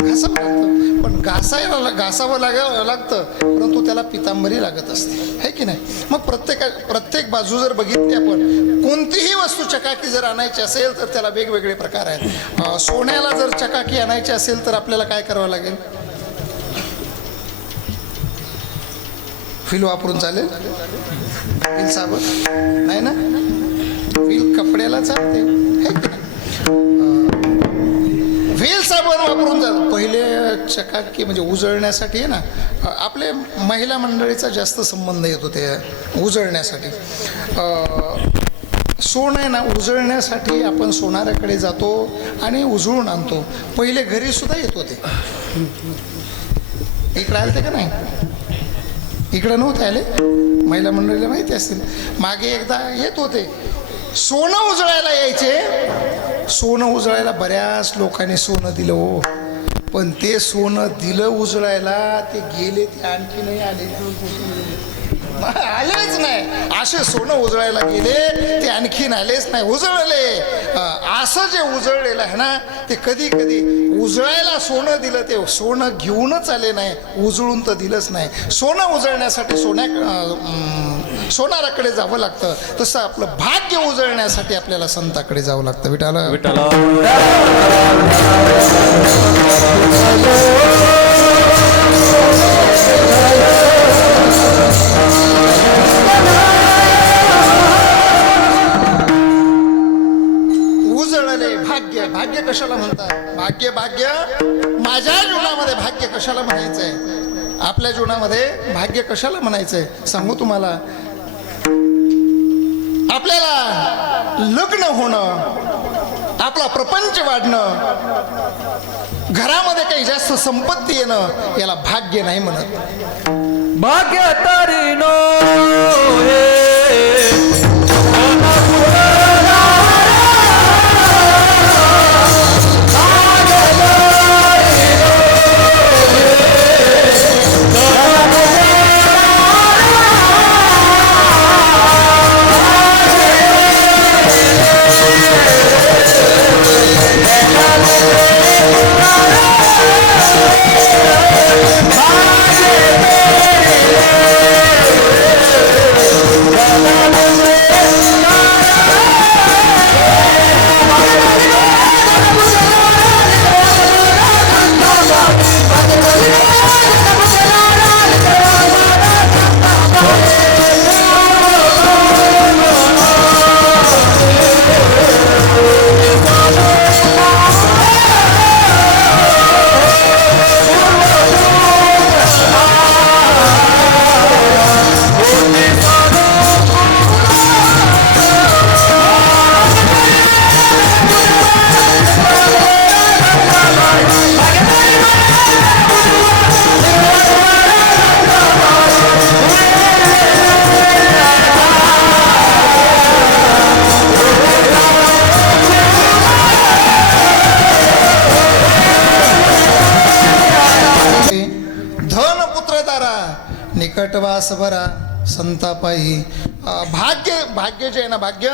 घासावं लागतं, पण घासावं लागतं, परंतु त्याला पितांबरी लागत असते, है की नाही. मग प्रत्येक बाजू जर बघितली आपण, कोणतीही वस्तू चकाकी जर आणायची असेल तर त्याला वेगवेगळे प्रकार आहेत. सोन्याला जर चकाकी आणायची असेल तर आपल्याला काय करावं लागेल? व्हील वापरून चालेल? व्हील साबण नाही ना, व्हील कपड्याला चालते, है की नाही. व्हील साबण वापरून जात. पहिले चकाकी म्हणजे उजळण्यासाठी आहे ना, आपले महिला मंडळीचा जास्त संबंध येतो ते उजळण्यासाठी. सोनं आहे ना, उजळण्यासाठी आपण सोनाराकडे जातो आणि उजळून आणतो. पहिले घरी सुद्धा येत होते. इकडे आले ते का नाही? इकडं नव्हते आले, महिला मंडळीला माहिती असतील. मागे एकदा येत होते, सोनं उजळायला यायचे. सोनं उजळायला बऱ्याच लोकांनी सोनं दिलं हो, पण ते सोनं दिलं उजळायला, ते गेले, ते आणखी नाही आलेच नाही. असे सोनं उजळायला गेले, ते आणखीन आलेच नाही, उजळले. असं जे उजळलेलं आहे ना, ते कधी कधी उजळायला सोनं दिलं, ते सोनं घेऊनच आले नाही, उजळून तर दिलंच नाही. सोनं उजळण्यासाठी सोनाराकडे जावं लागतं, तसं आपलं भाग्य उजळण्यासाठी आपल्याला संताकडे जावं लागतं. विठाला विठ्ठला उजळले भाग्य. भाग्य कशाला म्हणतात? भाग्य माझ्या जीवनामध्ये भाग्य कशाला म्हणायचंय? आपल्या जीवनामध्ये भाग्य कशाला म्हणायचंय सांगू तुम्हाला. आपल्याला लग्न होणं, आपला प्रपंच वाढणं, घरामध्ये काही जास्त संपत्ती येणं, याला भाग्य नाही म्हणत. भाग्य तरी नो निकटवास बरा संतापाही. भाग्य जे आहे ना, भाग्य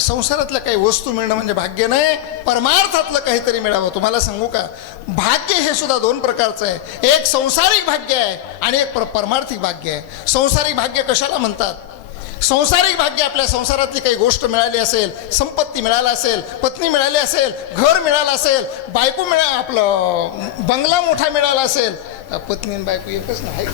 संसारातल्या काही वस्तू मिळणं म्हणजे भाग्य नाही, परमार्थातलं काहीतरी मिळावं. तुम्हाला सांगू का, भाग्य हे सुद्धा दोन प्रकारचं आहे. एक संसारिक भाग्य आहे आणि एक परमार्थिक भाग्य आहे. संसारिक भाग्य कशाला म्हणतात? संसारिक भाग्य आपल्या संसारातली काही गोष्ट मिळाली असेल, संपत्ती मिळाला असेल, पत्नी मिळाली असेल, घर मिळालं असेल, बायको आपलं बंगला मोठा मिळाला असेल. पत्नी आणि बायको एकच नाही.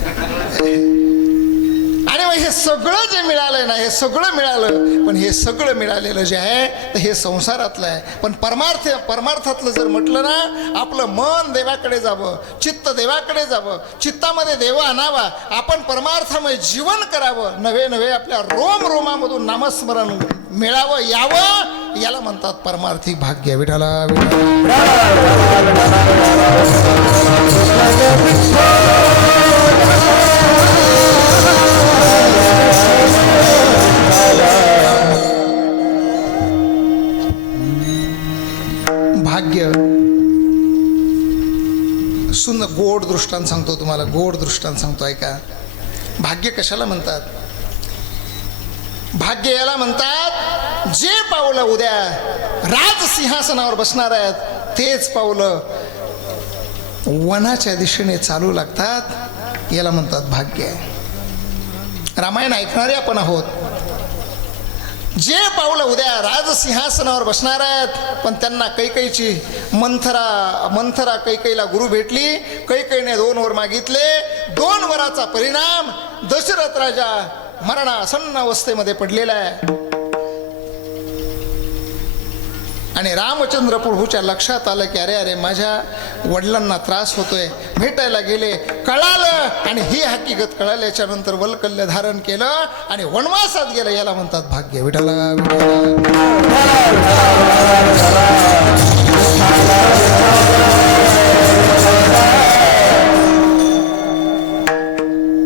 आणि मग हे सगळं जे मिळालंय ना, हे सगळं मिळालं, पण हे सगळं मिळालेलं जे आहे तर हे संसारातलं आहे. पण परमार्थातलं जर म्हटलं ना, आपलं मन देवाकडे जावं, चित्त देवाकडे जावं, चित्तामध्ये देव आणावा, आपण परमार्थामध्ये जीवन करावं, नवे नवे आपल्या रोमामधून नामस्मरण मिळावं यावं, याला म्हणतात परमार्थिक भाग्य. विठाला भाग्य. सुंदर गोड दृष्टांत सांगतो तुम्हाला, गोड दृष्टांत सांगतो ऐका. भाग्य कशाला म्हणतात? भाग्य याला म्हणतात, जे पावलं उद्या राजसिंहासनावर बसणार आहेत तेच पावलं वनाच्या दिशेने चालू लागतात, याला म्हणतात भाग्य आहे. रामायण ऐकणारे आपण आहोत. जे पावलं उद्या राजसिंहासनावर बसणार आहेत, पण त्यांना कैकईची मंथरा कैकईला गुरु भेटली. कैकईने 2 वर मागितले. 2 वराचा परिणाम दशरथ राजा मरणासन्न अवस्थेमध्ये पडलेला आहे. आणि रामचंद्र प्रभूच्या लक्षात आलं की अरे अरे माझ्या वडिलांना त्रास होतोय. भेटायला गेले, कळालं, आणि ही हकीकत कळाल्याच्या नंतर वल्कल्य धारण केलं आणि वनवासात गेलं. याला म्हणतात भाग्य. विठ्ठला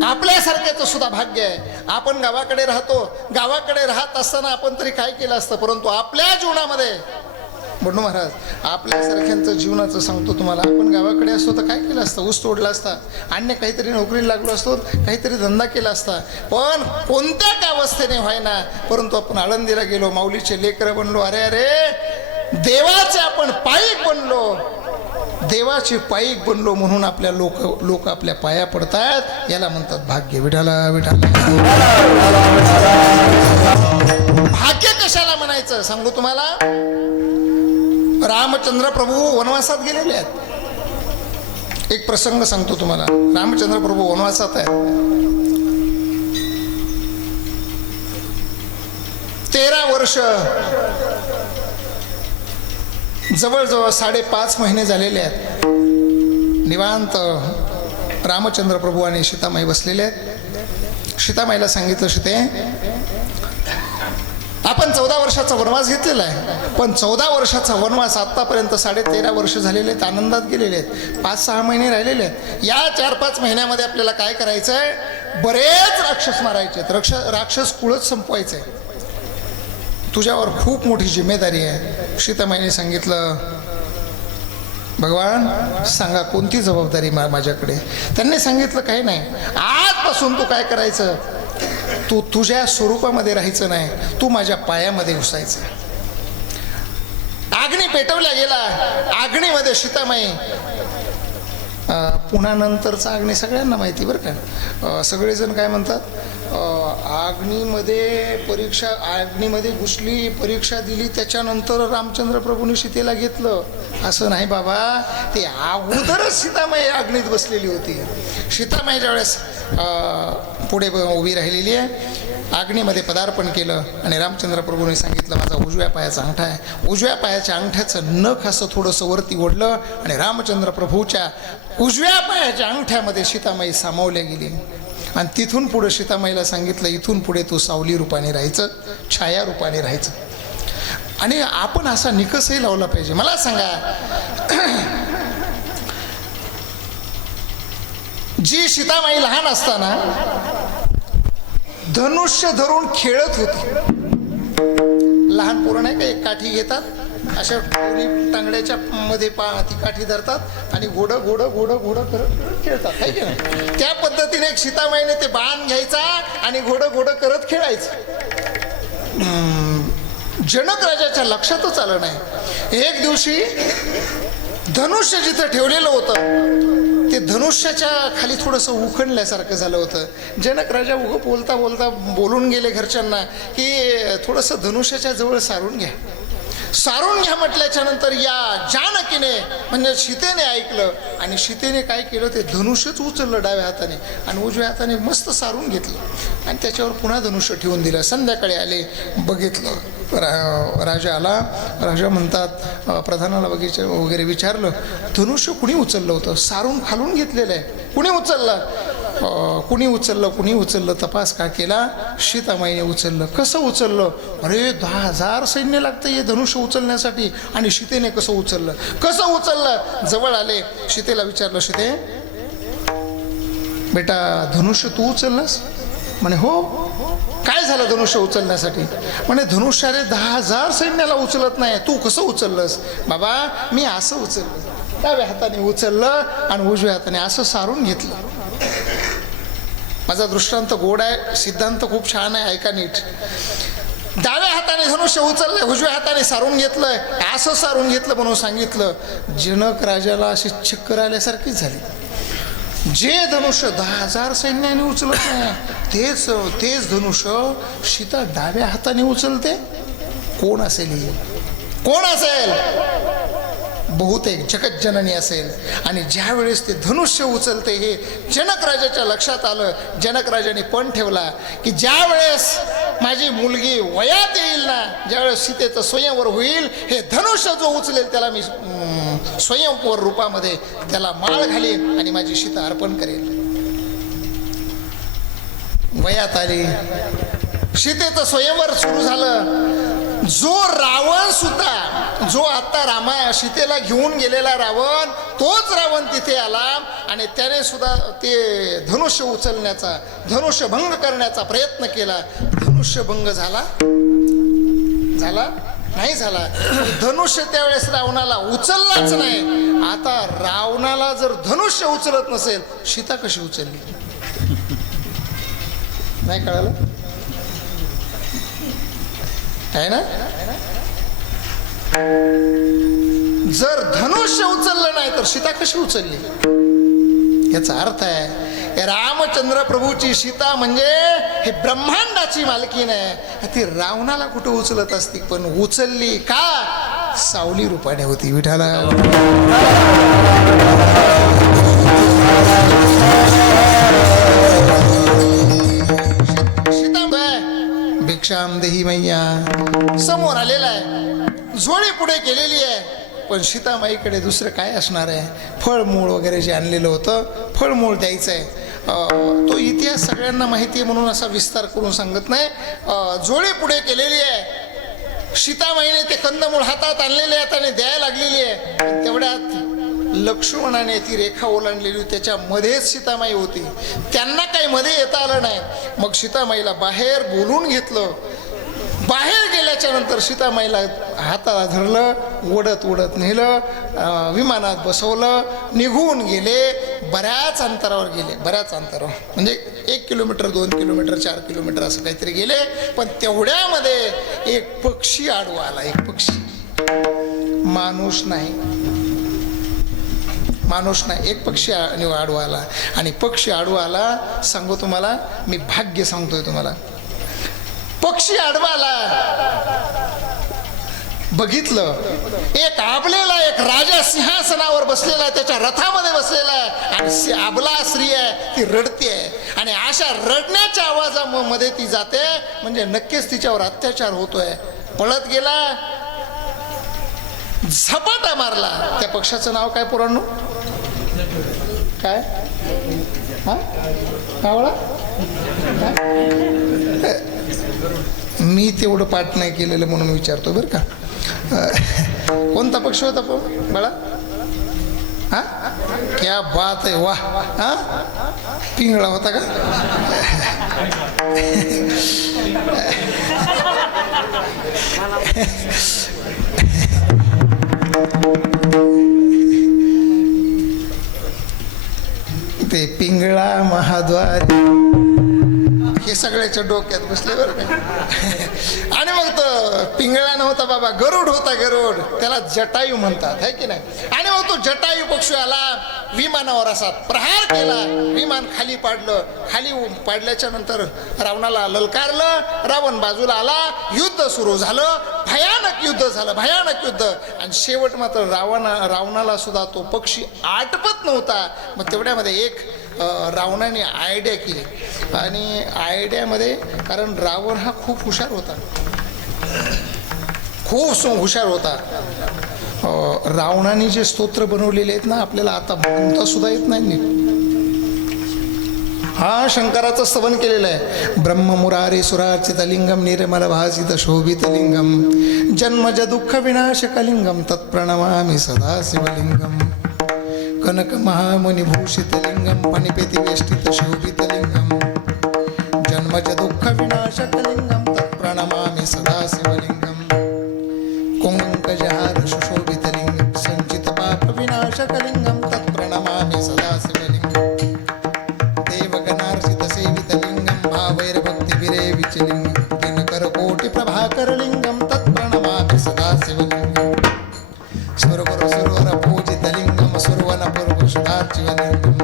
आपल्यासारख्याचं सुद्धा भाग्य आहे. आपण गावाकडे राहतो. गावाकडे राहत असताना आपण तरी काय केलं असतं, परंतु आपल्या जीवनामध्ये बंडू महाराज आपल्यासारख्यांचं जीवनाचं सांगतो तुम्हाला. आपण गावाकडे असतो तर काय केलं असतं, ऊस तोडला असता, अन्य काहीतरी नोकरीला लागलो असतो, काहीतरी धंदा केला असता. पण कोणत्या का अवस्थेने व्हायना, परंतु आपण आळंदीला गेलो, माऊलीचे लेकरं बनलो. अरे अरे देवाचे आपण पाईक बनलो, देवाचे पाईक बनलो म्हणून आपल्या लोक आपल्या पाया पडतात. याला म्हणतात भाग्य. विठाला विठाला भाग्य कशाला म्हणायचं सांगू तुम्हाला. रामचंद्र प्रभू वनवासात गेलेले आहेत. एक प्रसंग सांगतो तुम्हाला. रामचंद्र प्रभू वनवासात आहेत. 13 वर्ष, जवळजवळ 5.5 महिने झालेले आहेत. निवांत रामचंद्र प्रभू आणि सीतामाई बसलेले आहेत. सीतामाईला सांगितलं, सीते आपण 14 वर्षाचा वनवास घेतलेला आहे, पण 14 वर्षाचा वनवास आतापर्यंत 13.5 वर्ष झालेले आहेत, आनंदात गेलेले आहेत. 5-6 महिने राहिलेले आहेत. या 4-5 महिन्यामध्ये आपल्याला काय करायचं आहे, बरेच राक्षस मारायचे आहेत, राक्षस कुळच संपवायचं आहे. तुझ्यावर खूप मोठी जिम्मेदारी आहे. सीतामाईने सांगितलं, भगवान सांगा कोणती जबाबदारी माझ्याकडे. त्यांनी सांगितलं काही नाही, आजपासून तू काय करायचं, तू तुझ्या स्वरूपामध्ये राहायचं नाही, तू माझ्या पायामध्ये घुसायचं. अग्नी पेटवल्या गेला. अग्नीमध्ये सीतामाई, पुन्हा नंतरचा अग्नी सगळ्यांना माहिती बरं का. सगळेजण काय म्हणतात, अग्नीमध्ये घुसली, परीक्षा दिली, त्याच्यानंतर रामचंद्र प्रभूंनी सीतेला घेतलं. असं नाही बाबा, ते अगोदरच सीतामाई अग्नीत बसलेली होती. सीतामाई ज्यावेळेस पुढे उभी राहिलेली आहे, अग्नीमध्ये पदार्पण केलं आणि रामचंद्र प्रभूंनी सांगितलं, माझा उजव्या पायाचा अंगठा आहे. उजव्या पायाच्या अंगठ्याचं नख असं थोडंसं वरती ओढलं आणि रामचंद्र प्रभूच्या उजव्या पायाच्या अंगठ्यामध्ये सीतामाई सामावल्या गेली. आणि तिथून पुढे सीतामाईला सांगितलं, इथून पुढे तू सावली रूपाने राहायचं, छाया रूपाने राहायचं. आणि आपण असा निकसही लावला पाहिजे. मला सांगा, जी सीतामाई लहान असताना धनुष्य धरून खेळत होती. लहान पोरं नाही का, एक काठी घेतात, अशा टांगड्याच्या मध्ये ती काठी धरतात आणि घोडं घोडं घोडं घोडं करत खेळतात, आहे की नाही. त्या पद्धतीने एक सीतामाईने ते बाण घ्यायचा आणि घोडं घोडं करत खेळायचं. जनक राजाच्या लक्षातच आलं नाही. एक दिवशी धनुष्य जिथं ठेवलेलं होतं, ते धनुष्याच्या खाली थोडंसं उखणल्यासारखं झालं होतं. जनक राजा उगं बोलता बोलता बोलून गेले घरच्यांना की थोडंसं धनुष्याच्या जवळ सारून घ्या. सारून घ्या म्हटल्याच्या नंतर या जानकीने म्हणजे सीतेने ऐकलं आणि सीतेने काय केलं, ते धनुष्यच उचललं डाव्या हाताने आणि उजव्या हाताने मस्त सारून घेतलं आणि त्याच्यावर पुन्हा धनुष्य ठेवून दिलं. संध्याकाळी आले, बघितलं, राजा आला. राजा म्हणतात, प्रधानाला वगैरे विचारलं, धनुष्य कुणी उचललं होतं, सारून खालून घेतलेलं आहे, कुणी उचललं. तपास का केला, सीतामाईने उचललं. कसं उचललं, अरे 10,000 सैन्य लागतं हे धनुष्य उचलण्यासाठी, आणि सीतेने कसं उचललं. जवळ आले, सीतेला विचारलं, सीते बेटा धनुष्य तू उचललंस? म्हणे हो. काय झालं धनुष्य उचलण्यासाठी? म्हणे धनुष्य अरे 10,000 सैन्याला उचलत नाही, तू कसं उचललंस? बाबा मी असं उचललं, डाव्या हाताने उचललं आणि उजव्या हाताने असं सारून घेतलं. माझा दृष्टांत गोड आहे, सिद्धांत खूप छान आहे, ऐका नीट. डाव्या हाताने धनुष्य उचललंय, उजव्या हाताने सारून घेतलंय, असं सारून घेतलं म्हणून सांगितलं. जनक राजाला अशी चक्कर आल्यासारखीच झाली. जे धनुष्य 10,000 सैन्याने उचलत नाही तेच धनुष्य सीता डाव्या हाताने उचलते. कोण असेल ही? कोण असेल? बहुतेक जगज्जननी असेल. आणि ज्या वेळेस ते धनुष्य उचलते हे जनक राजाच्या लक्षात आलं. जनक राजाने पण ठेवला की ज्या वेळेस माझी मुलगी वयात येईल ना, ज्यावेळेस सीतेचं स्वयंवर होईल, हे धनुष्य जो उचलेल त्याला मी स्वयंवर रूपामध्ये त्याला माळ घालीन आणि माझी सीता अर्पण करेल. वयात आली, सीतेचं स्वयंवर सुरू झालं. जो रावण सुद्धा, जो आता सीतेला घेऊन गेलेला रावण, तोच रावण तिथे आला आणि त्याने सुद्धा ते धनुष्य उचलण्याचा, धनुष्यभंग करण्याचा प्रयत्न केला. धनुष्यभंग झाला नाही झाला. धनुष्य त्यावेळेस रावणाला उचललाच नाही. आता रावणाला जर धनुष्य उचलत नसेल, सीता कशी उचलली? नाही कळालं आहे ना? जर धनुष्य उचललं नाही तर सीता कशी उचलली? याचा अर्थ आहे रामचंद्र प्रभूची सीता म्हणजे हे ब्रह्मांडाची मालकीण आहे. ती रावणाला कुठं उचलत असती, पण उचलली का? सावली रूपाने होती विठाला. भिक्षाम देही मैया समोर आलेला आहे, झोळी पुढे केलेली आहे. पण सीतामाईकडे दुसरं काय असणार आहे? फळमूळ वगैरे जे आणलेलं होतं, फळमूळ द्यायचं आहे. तो इतिहास सगळ्यांना माहिती आहे म्हणून असा विस्तार करून सांगत नाही. झोळी पुढे केलेली आहे. सीतामाईने ते कंदमूळ हातात आणलेले आहेत आणि द्यायला लागलेली आहे. तेवढ्यात लक्ष्मणाने ती रेखा ओलांडलेली, त्याच्यामध्येच सीतामाई होती. त्यांना काही मध्ये येता आलं नाही. मग सीतामाईला बाहेर बोलून घेतलं. बाहेर गेल्याच्या नंतर सीतामाईला हाताला धरलं, ओढत नेलं, विमानात बसवलं, निघून गेले. बऱ्याच अंतरावर गेले, बऱ्याच अंतरावर म्हणजे 1 किलोमीटर 2 किलोमीटर 4 किलोमीटर असं काहीतरी गेले. पण तेवढ्यामध्ये एक पक्षी आडवा आला. एक पक्षी, माणूस नाही, एक पक्षी आडवा आला. आणि पक्षी आडवा आला, सांगू तुम्हाला, मी भाग्य सांगतोय तुम्हाला. पक्षी आडवा आला, बघितलं एक आबलेला एक राजा सिंहासनावर बसलेला आहे, त्याच्या रथामध्ये बसलेला आहे आणि आबला स्त्री आहे, ती रडते आहे. आणि अशा रडण्याच्या आवाजामध्ये ती जाते, म्हणजे नक्कीच तिच्यावर अत्याचार होतोय. पळत गेला, झपाटा मारला. त्या पक्षाचं नाव काय पोरांनो? काय? हा, कावळा? मी तेवढं पाठ नाही केलेलं म्हणून विचारतो बरं का. कोणता पक्ष होता बाळा? हा, क्या बात आहे, वा. हा, पिंगळा होता का? ते पिंगळा महाद्वार हे सगळ्याच्या डोक्यात बसले बरं का. आणि मग तो पिंगळा नव्हता बाबा, गरुड होता. गरुड, त्याला जटायू म्हणतात, है की नाही? आणि मग तो जटायू पक्षी आला, विमानावर असा प्रहार केला, विमान खाली पाडलं. खाली पाडल्याच्या नंतर रावणाला ललकारलं, रावण बाजूला आला, युद्ध सुरू झालं, भयानक युद्ध झालं, भयानक युद्ध. आणि शेवट मात्र रावणाला सुद्धा तो पक्षी आटपत नव्हता. मग तेवढ्यामध्ये एक रावणाने आयडिया केली. आणि आयडियामध्ये, कारण रावण हा खूप हुशार होता, खूप हुशार होता. रावणाने जे स्तोत्र बनवलेले आहेत ना, आपल्याला आता म्हणता सुद्धा येत नाही. हा शंकराचं स्तवन केलेलं आहे. ब्रह्म मुरारी सुरार्चित लिंगम निर्मल भासित शोभित लिंगम जन्मज दुःख विनाशकलिंगम तत्प्रणमामि सदा शिवलिंगम कनक महामुनिभूषित लिंगम पणिपेति वेष्टित शोभित लिंगम जन्मज दुःख विनाशकलिंगम तत्प्रणमामि सदा शिवलिंगम कुंकजहार सुशोभित लिंगम संचित पाप विनाशकलिंगम तत्प्रणमामि सदा शिवलिंगम देवगणार्चित सेवित लिंगम भावैर्भक्ति विरेविच लिंगम दिनकर कोटि प्रभाकर सुरवर पूजितलिंगम सुरवनपुरुषदार्चिवलिंगम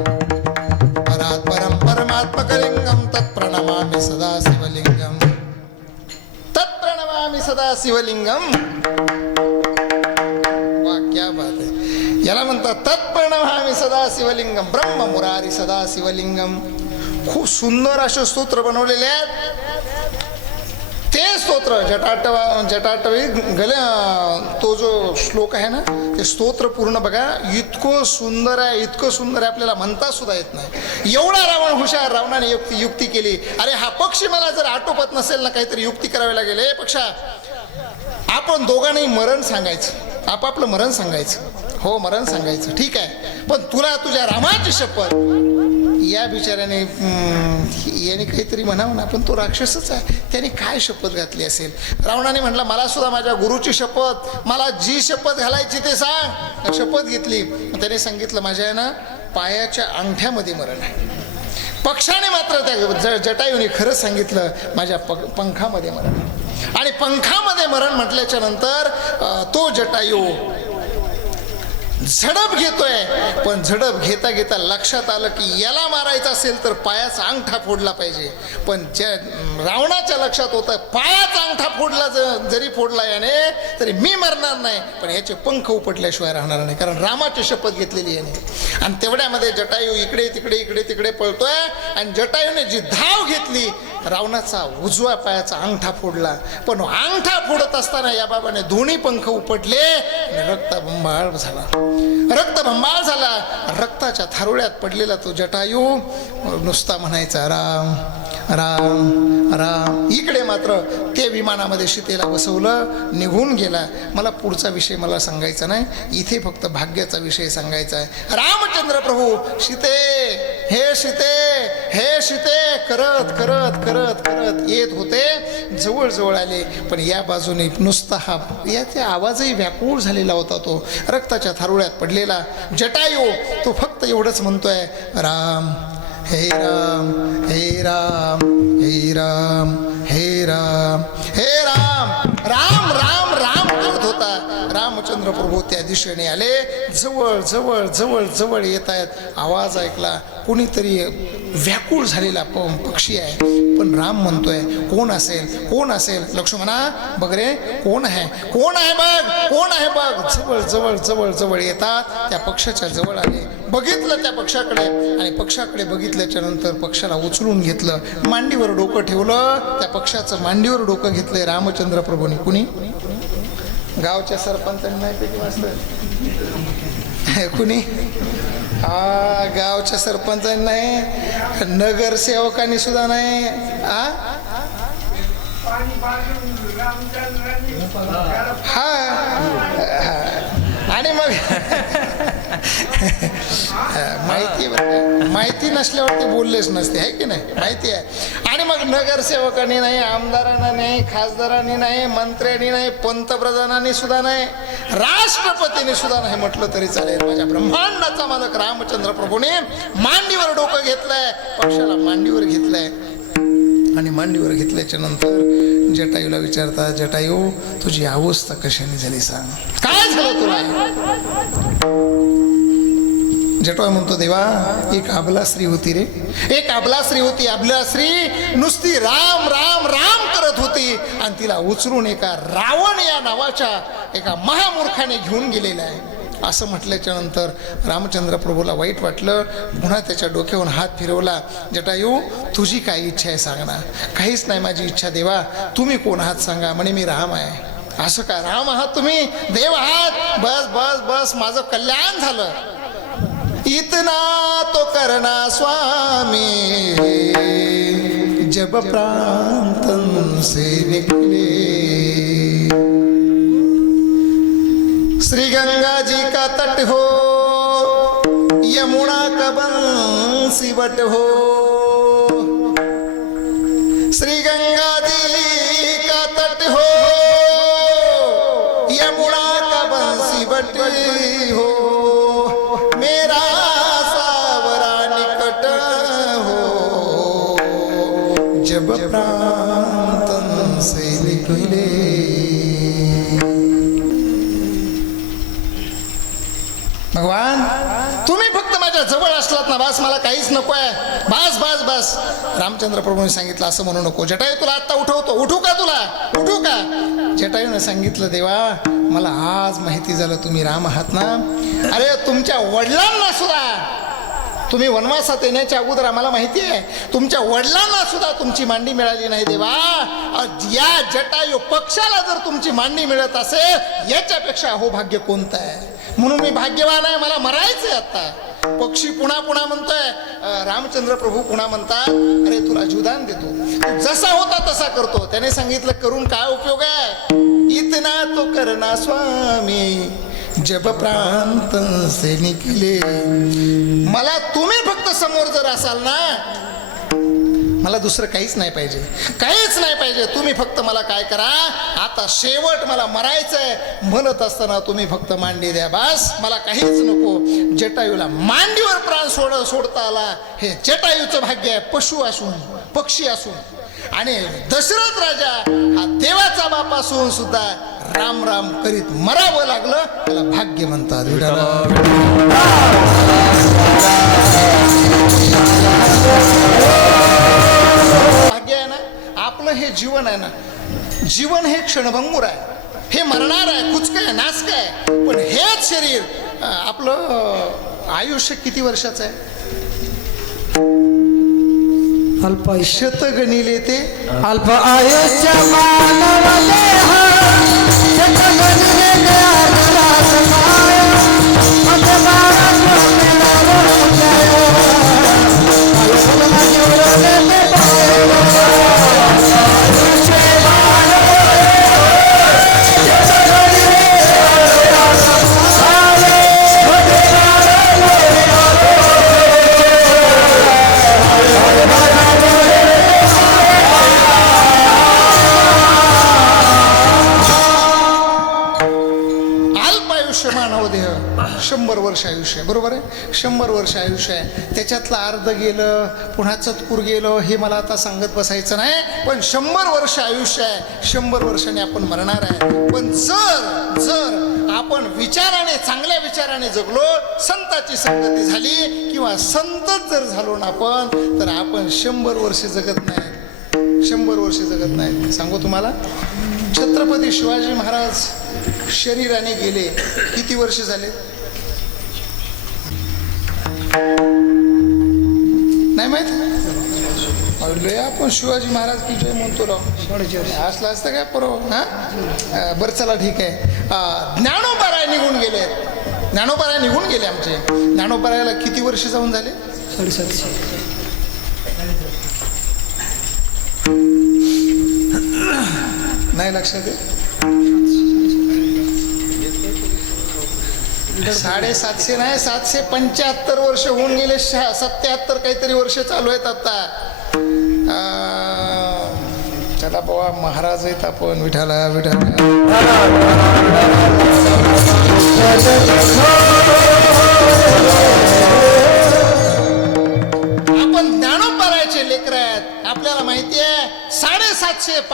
परात् परं परमात्मकलिंगम तत्प्रणमामि सदा शिवलिंगम तत्प्रणमामि सदा शिवलिंगम. वा क्या बात आहे. याला म्हणतात तत्प्रणमामि सदा शिवलिंगम ब्रह्म मुरारी सदा शिवलिंगम. खूप सुंदर असे स्तोत्र बनवलेले आहेत. ते स्तोत्र जटाटवी तो जो श्लोक आहे ना ते स्तोत्र पूर्ण बघा. इतकं सुंदर आहे, इतकं सुंदर आहे, आपल्याला म्हणता सुद्धा येत नाही. एवढा रावण हुशार. रावणाने युक्ती केली. अरे हा पक्षी मला जर आटोपत नसेल ना काहीतरी युक्ती करावी लागेल. हे पक्षा आपण दोघांनाही मरण सांगायचं, आपापलं मरण सांगायचं. हो मरण सांगायचं ठीक आहे, पण तुला तुझ्या रामाची शपथ. या बिचाऱ्याने याने काहीतरी म्हणावं ना, पण तो राक्षसच आहे. त्याने काय शपथ घातली असेल. रावणाने म्हटलं मला सुद्धा माझ्या गुरुची शपथ, मला जी शपथ घालायची ते सांग. शपथ घेतली. त्याने सांगितलं माझ्या ना पायाच्या अंगठ्यामध्ये मरण आहे. पक्षाने मात्र त्या जटायूने खरंच सांगितलं माझ्या पंखामध्ये मरण आहे. आणि पंखामध्ये मरण म्हटल्याच्या नंतर तो जटायू झडप घेतोय. पण झडप घेता घेता लक्षात आलं की याला मारायचं असेल तर पायाचा अंगठा फोडला पाहिजे. पण रावणाच्या लक्षात होतं पायाचा अंगठा फोडला जरी फोडला याने तरी मी मरणार नाही, पण याचे पंख उपटल्याशिवाय राहणार नाही, कारण रामाची शपथ घेतलेली याने. आणि तेवढ्यामध्ये जटायू इकडे तिकडे पळतोय. आणि जटायूने जी धाव घेतली रावणाचा उजव्या पायाचा अंगठा फोडला. पण अंगठा फोडत असताना या बाबाने दोन्ही पंख उपटले आणि रक्तबंबाळ झाला. रक्ताच्या थारोळ्यात पडलेला तो जटायू नुसता म्हणायचा राम राम राम. इकडे मात्र ते विमानामध्ये सीतेला बसवलं, निघून गेला. मला पुढचा विषय मला सांगायचा नाही, इथे फक्त भाग्याचा विषय सांगायचा आहे. रामचंद्र प्रभू सीते हे सीते करत करत करत करत येत होते. जवळ आले. पण या बाजूने नुसता हा याचा आवाजही व्याकुळ झालेला होता. तो रक्ताच्या थारोळ्यात पडलेला जटायू तो फक्त एवढंच म्हणतोय राम हे राम हे राम हे राम हे राम हे राम. राम राम राम करत होता. रामचंद्र प्रभू त्या दिशेने आले. जवळ येत आहेत. आवाज ऐकला. कोणीतरी व्याकुळ झालेला पक्षी आहे. पण राम म्हणतोय कोण असेल. लक्ष्मणा बघ रे कोण आहे बघ. जवळ येतात. त्या पक्षाच्या जवळ आले. बघितलं त्या पक्षाकडे आणि पक्षाकडे बघितल्याच्या नंतर पक्षाला उचलून घेतलं. मांडीवर डोकं ठेवलं. त्या पक्षाचं मांडीवर डोकं घेतलंय रामचंद्र प्रभूंनी. कुणी गावच्या सरपंचांनी नाही पैकी वाचलं कुणी गावच्या सरपंचांनी नाही, नगरसेवकांनी सुद्धा नाही. आणि मग माहिती नसल्यावर ते बोललेच नसते आहे की नाही, माहिती आहे. आणि मग नगरसेवकांनी नाही, आमदारांना नाही, खासदारांनी नाही, मंत्र्यांनी नाही, पंतप्रधानांनी सुद्धा नाही, राष्ट्रपतीने सुद्धा नाही म्हटलं तरी चालेल. माझ्या ब्रह्मांडाचा मालक रामचंद्र प्रभूने मांडीवर डोकं घेतलंय. पक्षाला मांडीवर घेतलंय. आणि मांडीवर घेतल्याच्या नंतर जटायूला विचारतात जटायू तुझी अवस्था कशाने झाली सांग, काय झालं तुला. जटायू म्हणतो देवा एक अबला स्त्री होती रे, एक अबला स्त्री होती. अबला स्त्री नुसती राम राम राम करत होती आणि तिला उचलून एका रावण या नावाच्या एका महामूर्खाने घेऊन गेलेला आहे. असं म्हटल्याच्या नंतर रामचंद्र प्रभूला वाईट वाटलं. पुन्हा त्याच्या डोक्यावरून हात फिरवला. जटायू तुझी काय इच्छा आहे सांग ना. काहीच नाही माझी इच्छा देवा, तुम्ही कोण आहात सांगा. म्हणे मी राम आहे. असं का राम आहात तुम्ही, देव आहात, बस बस बस माझं कल्याण झालं. इतना तो करना स्वामी जब प्रांतन से निकले, श्री गंगा जी का तट हो यमुना का बंसी बट हो, श्री गंगा जी का तट हो यमुना का बंसी बट हो, मेरा सावरा निकट हो जब प्रांतन से निकले. भगवान तुम्ही फक्त माझ्या जवळ असलात ना बस, मला काहीच नको आहे, बस बस बस. रामचंद्र प्रभूंनी सांगितलं असं म्हणू नको. जटायू तुला आत्ता उठवतो, उठू का तुला, उठू का? जटायूने सांगितलं देवा मला आज माहिती झालं तुम्ही राम आहात ना. अरे तुमच्या वडिलांना सुद्धा, तुम्ही वनवासात येण्याच्या अगोदर आम्हाला माहिती आहे तुमच्या वडिलांना सुद्धा तुमची मांडी मिळाली नाही देवा. या जटायू पक्षाला जर तुमची मांडी मिळत असेल याच्यापेक्षा अहोभाग्य कोणतं आहे. म्हणून मी भाग्यवान आहे, मला मरायचंय आता. पक्षी पुन्हा पुन्हा म्हणतोय, रामचंद्र प्रभू पुन्हा म्हणतात अरे तुला जीवदान देतो, जसा होता तसा करतो. त्याने सांगितलं करून काय उपयोग आहे, इतना तो करना स्वामी जब प्रांत से निकले. मला तुम्ही फक्त समोर जर असाल ना, मला दुसरं काहीच नाही पाहिजे, काहीच नाही पाहिजे. तुम्ही फक्त मला काय करा, आता शेवट मला मरायचंय म्हणत असताना तुम्ही फक्त मांडी द्या बस, मला काहीच नको. जटायूला मांडीवर प्राण सोडता आला, हे जटायूचं भाग्य आहे. पशु असून, पक्षी असून, आणि दशरथ राजा हा देवाचा बाप असून सुद्धा राम राम करीत मरावं लागलं, त्याला भाग्य म्हणतात. भाग्य आहे ना आपलं. हे जीवन आहे ना, जीवन हे क्षणभंगूर आहे, हे मरणार आहे, कुचक आहे, नासक आहे. पण हेच शरीर आपलं आयुष्य किती वर्षाचं आहे, अल्प आयुष्य, शत गणिले ते अल्प आयुष्य मानव देह, शत गणिले ते अर्धा समाय, मध्य बारा ज्योती नारोजय, आयुष्य जीवले ते पाय. मानव देह 100 वर्ष आयुष्य आहे, बरोबर आहे. 100 वर्ष आयुष्य आहे, त्याच्यातलं अर्ध गेलं, पुन्हा चतकुर गेलं, हे मला आता सांगत बसायचं नाही. पण 100 वर्ष आयुष्य आहे, 100 वर्षाने आपण मरणार आहे. पण जर जर आपण विचाराने, चांगल्या विचाराने जगलो, संताची संगती झाली, किंवा संतच जर झालो ना आपण, तर आपण 100 वर्ष जगत नाही, 100 वर्ष जगत नाही. सांगू तुम्हाला, छत्रपती शिवाजी महाराज शरीराने गेले किती वर्ष झाले नाही माहित. आपण शिवाजी महाराज की जय म्हणतो राव, असलं असतं काय परवा. हा बरं चला ठीक आहे. ज्ञानोबाराय निघून गेले, ज्ञानोबाराय निघून गेले आमचे. ज्ञानोबारायला किती वर्ष जाऊन झाले, 750. नाही लक्षात आहे. 750 नाही, 775 वर्ष होऊन गेले. 77 काहीतरी वर्ष चालू आहेत आता. चला बाबा महाराज आहेत आपण. विठाला विठाला आपण ज्ञानोबारायचे लेकर आहेत. आपल्याला माहिती आहे 750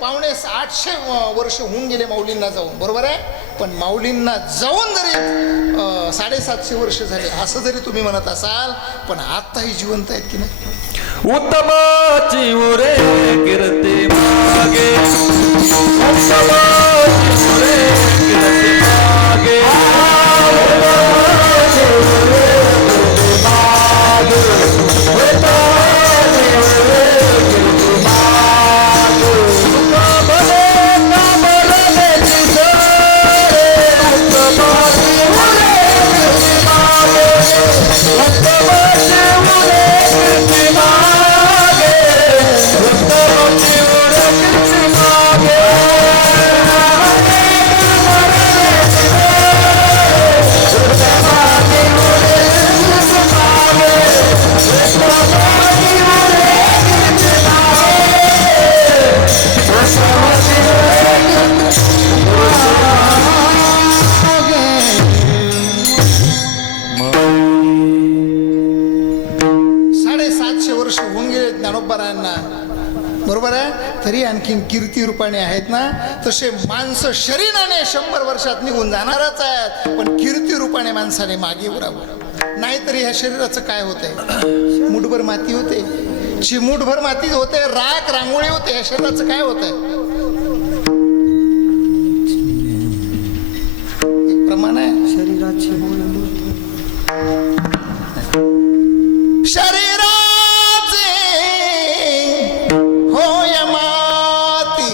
पावणे 800 वर्ष होऊन गेले माऊलींना जाऊन, बरोबर आहे. पण माऊलींना जाऊन जरी 750 वर्ष झाले असं जरी तुम्ही म्हणत असाल, पण आत्ताही जिवंत आहेत की नाही. उत्तमाची उरे कीर्ती मागे, उत्तमाची उरे कीर्ती मागे, उत्तमाची उरे कीर्ती मागे, उत्तमाची उरे कीर्ती मागे. उत्तमले कामले जिसरे, उत्तमाची उरे कीर्ती मागे, उत्तमाची उरे कीर्ती मागे, उत्तमाची उरे कीर्ती मागे. ज्ञानोबारायांना, बरोबर आहे. तरी आणखीन कीर्ती रूपाने आहेत ना. तसे माणसं शरीराने 100 वर्षात निघून जाणारच आहेत, पण कीर्ती रूपाने रूपाने माणसाने मागे उरावं, नाहीतर ह्या शरीराचं काय होतंय? मुठभर माती होते, चिमूटभर माती होते, राख रांगोळी होते, ह्या शरीराचं काय होतंय? एक प्रमाण आहे शरीराची शरीराचे होय माती.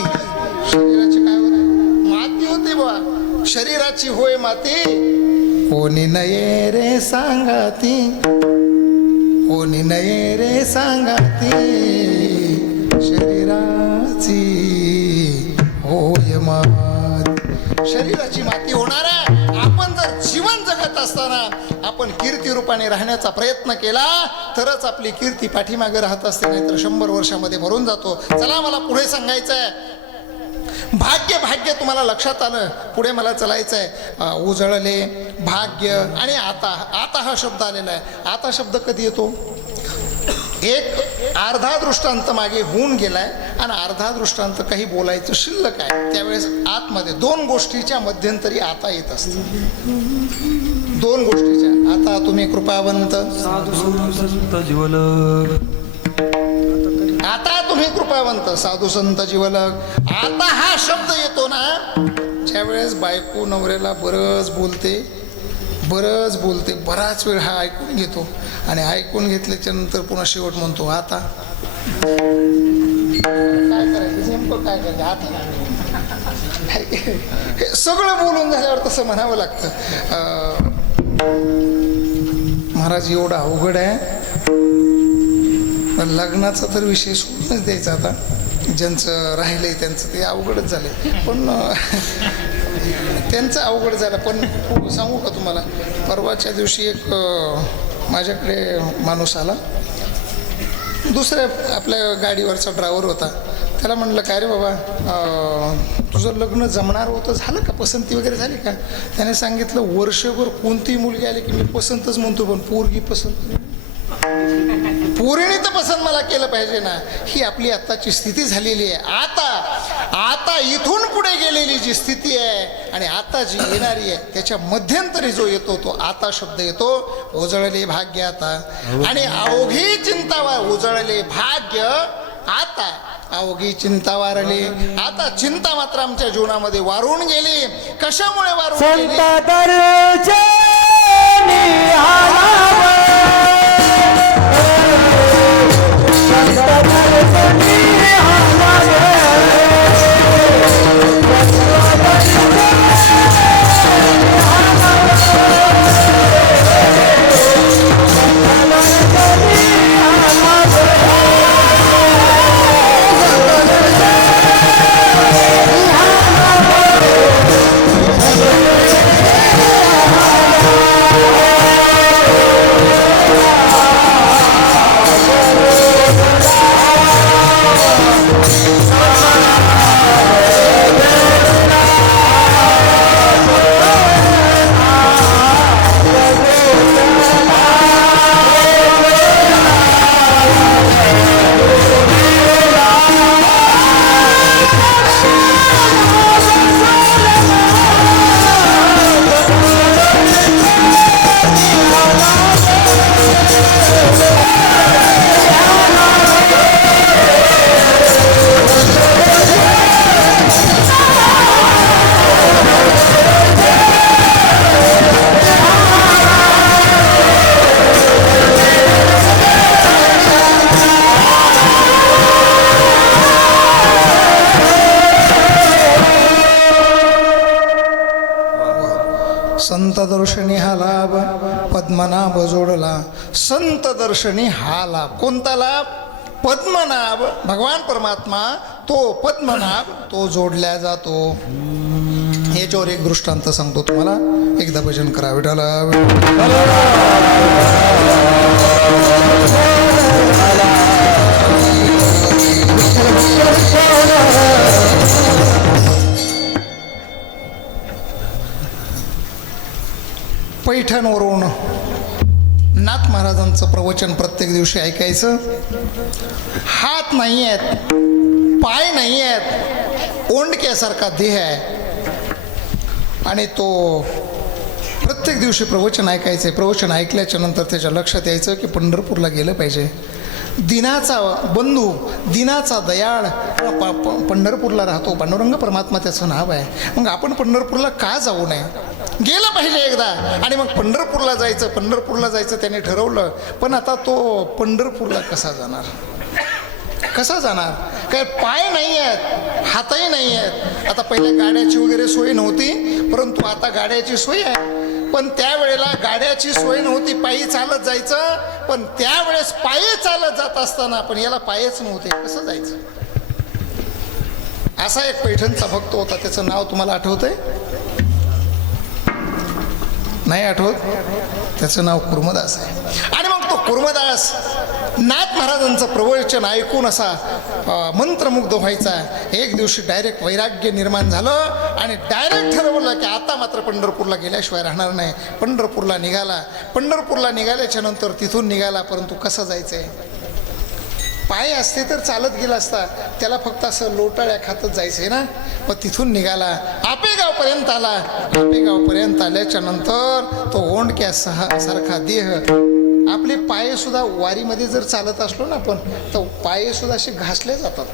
शरीराची काय होते? माती होते बा, शरीराची होय माती. कोणी नये रे सांगाती, कोणी नये रे सांगाती, शरीराची होय माती. शरीराची माती होणार आहे. आपण जर जीवन जगत असताना आपण कीर्ती रूपाने राहण्याचा प्रयत्न केला तरच आपली कीर्ती पाठीमागे राहत असते, नाहीतर 100 वर्षामध्ये मरून जातो. चला, मला पुढे सांगायचं आहे. भाग्य भाग्य तुम्हाला लक्षात आलं. पुढे मला चलायचं आहे. उजळले, भाग्य आणि आता. आता हा शब्द आलेला आहे. आता शब्द कधी येतो? एक अर्धा दृष्टांत मागे होऊन गेलाय आणि अर्धा दृष्टांत काही बोलायचं शिल्लक आहे. त्यावेळेस आतमध्ये 2 गोष्टीच्या मध्यंतरी आता येत असते. 2 गोष्टीच्या. आता तुम्ही कृपावंत, साधू संत जीवल, आता तुम्ही कृपावंत, साधू संत जीवलक. आता हा शब्द येतो ना, ज्यावेळेस बायको नवऱ्याला बरंच बोलते, बराच वेळ हा ऐकून घेतो आणि ऐकून घेतल्याच्या नंतर पुन्हा शेवट म्हणतो आता. काय करायचं, नेमकं काय करायचं आता? हे सगळं बोलून झाल्यावर तसं म्हणावं लागतं. महाराज, एवढं अवघड आहे. लग्नाचा तर विषय सोडूनच द्यायचा. आता ज्यांचं राहिलंय त्यांचं ते अवघडच झालंय, पण त्यांचं अवघड झालं. पण सांगू का तुम्हाला, परवाच्या दिवशी एक माझ्याकडे माणूस आला. दुसऱ्या आपल्या गाडीवरचा ड्रायव्हर होता. त्याला म्हणलं, काय रे बाबा, तुझं लग्न जमणार होतं, झालं का? पसंती वगैरे झाली का? त्याने सांगितलं, वर्षभर कोणतीही मुलगी आली की मी पसंतच म्हणतो, पण पोरगी पसंत, पोरीने तर पसंत मला केलं पाहिजे ना. ही आपली आत्ताची स्थिती झालेली आहे. आता इथून पुढे गेलेली जी स्थिती आहे आणि आता जी येणारी आहे त्याच्या मध्यंतरी जो येतो तो आता शब्द येतो. उजळले भाग्य आता, आणि अवघी चिंता उजळले भाग्य आता, अवघी चिंता वारली. आता चिंता मात्र आमच्या जीवनामध्ये वारून गेली. कशामुळे वारून गेली? संत दर्शनी संत दर्शनी हा लाभ पद्मनाभ जोडला. संत दर्शनी हा लाभ. कोणता लाभ? पद्मनाभ, भगवान परमात्मा तो पद्मनाभ तो जोडल्या जातो. याच्यावर एक दृष्टांत सांगतो तुम्हाला. एकदा भजन करा. विठाला पैठणवरून नाथ महाराजांचं प्रवचन प्रत्येक दिवशी ऐकायचं. हात नाही आहेत, पाय नाही आहेत, ओंडक्यासारखा देह आहे आणि तो प्रत्येक दिवशी प्रवचन ऐकायचे. प्रवचन ऐकल्याच्या नंतर त्याच्या लक्षात यायचं की पंढरपूरला गेलं पाहिजे. दिनाचा बंधू, दिनाचा दयाळ पंढरपूरला राहतो. पांडुरंग परमात्मा त्याचं नाव आहे. मग आपण पंढरपूरला का जाऊ नये? गेलं पाहिजे एकदा. आणि मग पंढरपूरला जायचं त्याने ठरवलं. पण आता तो पंढरपूरला कसा जाणार? काय पाय नाही आहेत, हातही नाही आहेत. आता पहिले गाड्याची वगैरे सोय नव्हती, परंतु आता गाड्याची सोय आहे. पण त्यावेळेला गाड्याची सोय नव्हती, पायी चालत जायचं. पण त्यावेळेस पायी चालत जात असताना पण याला पायच नव्हते, कसं जायचं? असा एक पैठणचा भक्त होता. त्याचं नाव तुम्हाला आठवतंय? नाही आठवत? त्याचं नाव कुर्मदास आहे. आणि मग तो कुर्मदास नाथ महाराजांचं प्रवचन ऐकून असा मंत्रमुग्ध व्हायचा. एक दिवशी डायरेक्ट वैराग्य निर्माण झालं आणि डायरेक्ट ठरवलं की आता मात्र पंढरपूरला गेल्याशिवाय राहणार नाही. पंढरपूरला निघाल्याच्या नंतर तिथून निघाला. परंतु कसं जायचंय? पाय असते तर चालत गेला असता. त्याला फक्त असं लोटाळ्या खातच जायचंय ना. मग तिथून निघाला, आपेगावपर्यंत आला. आपेगावपर्यंत आल्याच्या नंतर तो ओंडक्या सारखा देह, आपले पाय सुद्धा वारीमध्ये जर चालत असलो ना आपण, तर पाय सुद्धा असे घासले जातात.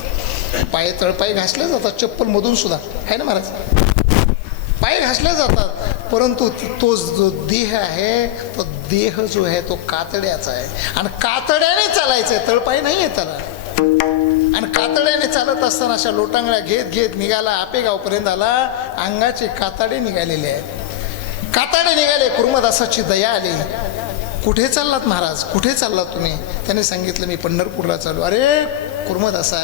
तळपाय घासले जातात चप्पलमधून सुद्धा, आहे ना महाराज? पाय घासले जातात. परंतु तो जो देह आहे, तो देह जो आहे तो कातड्याचा आहे. आणि कातड्याने चालायचं आहे, तळपाय नाही आहे त्याला. आणि कातड्याने चालत असताना अशा लोटांगळ्या घेत निघाला. आपेगावपर्यंत आला. अंगाचे कातडे निघालेले आहेत. कातडे निघाले. कुर्मदासाची दया आली. कुठे चाललात महाराज? कुठे चाललात तुम्ही? त्याने सांगितलं मी पंढरपूरला चालू. अरे कुर्मदासा,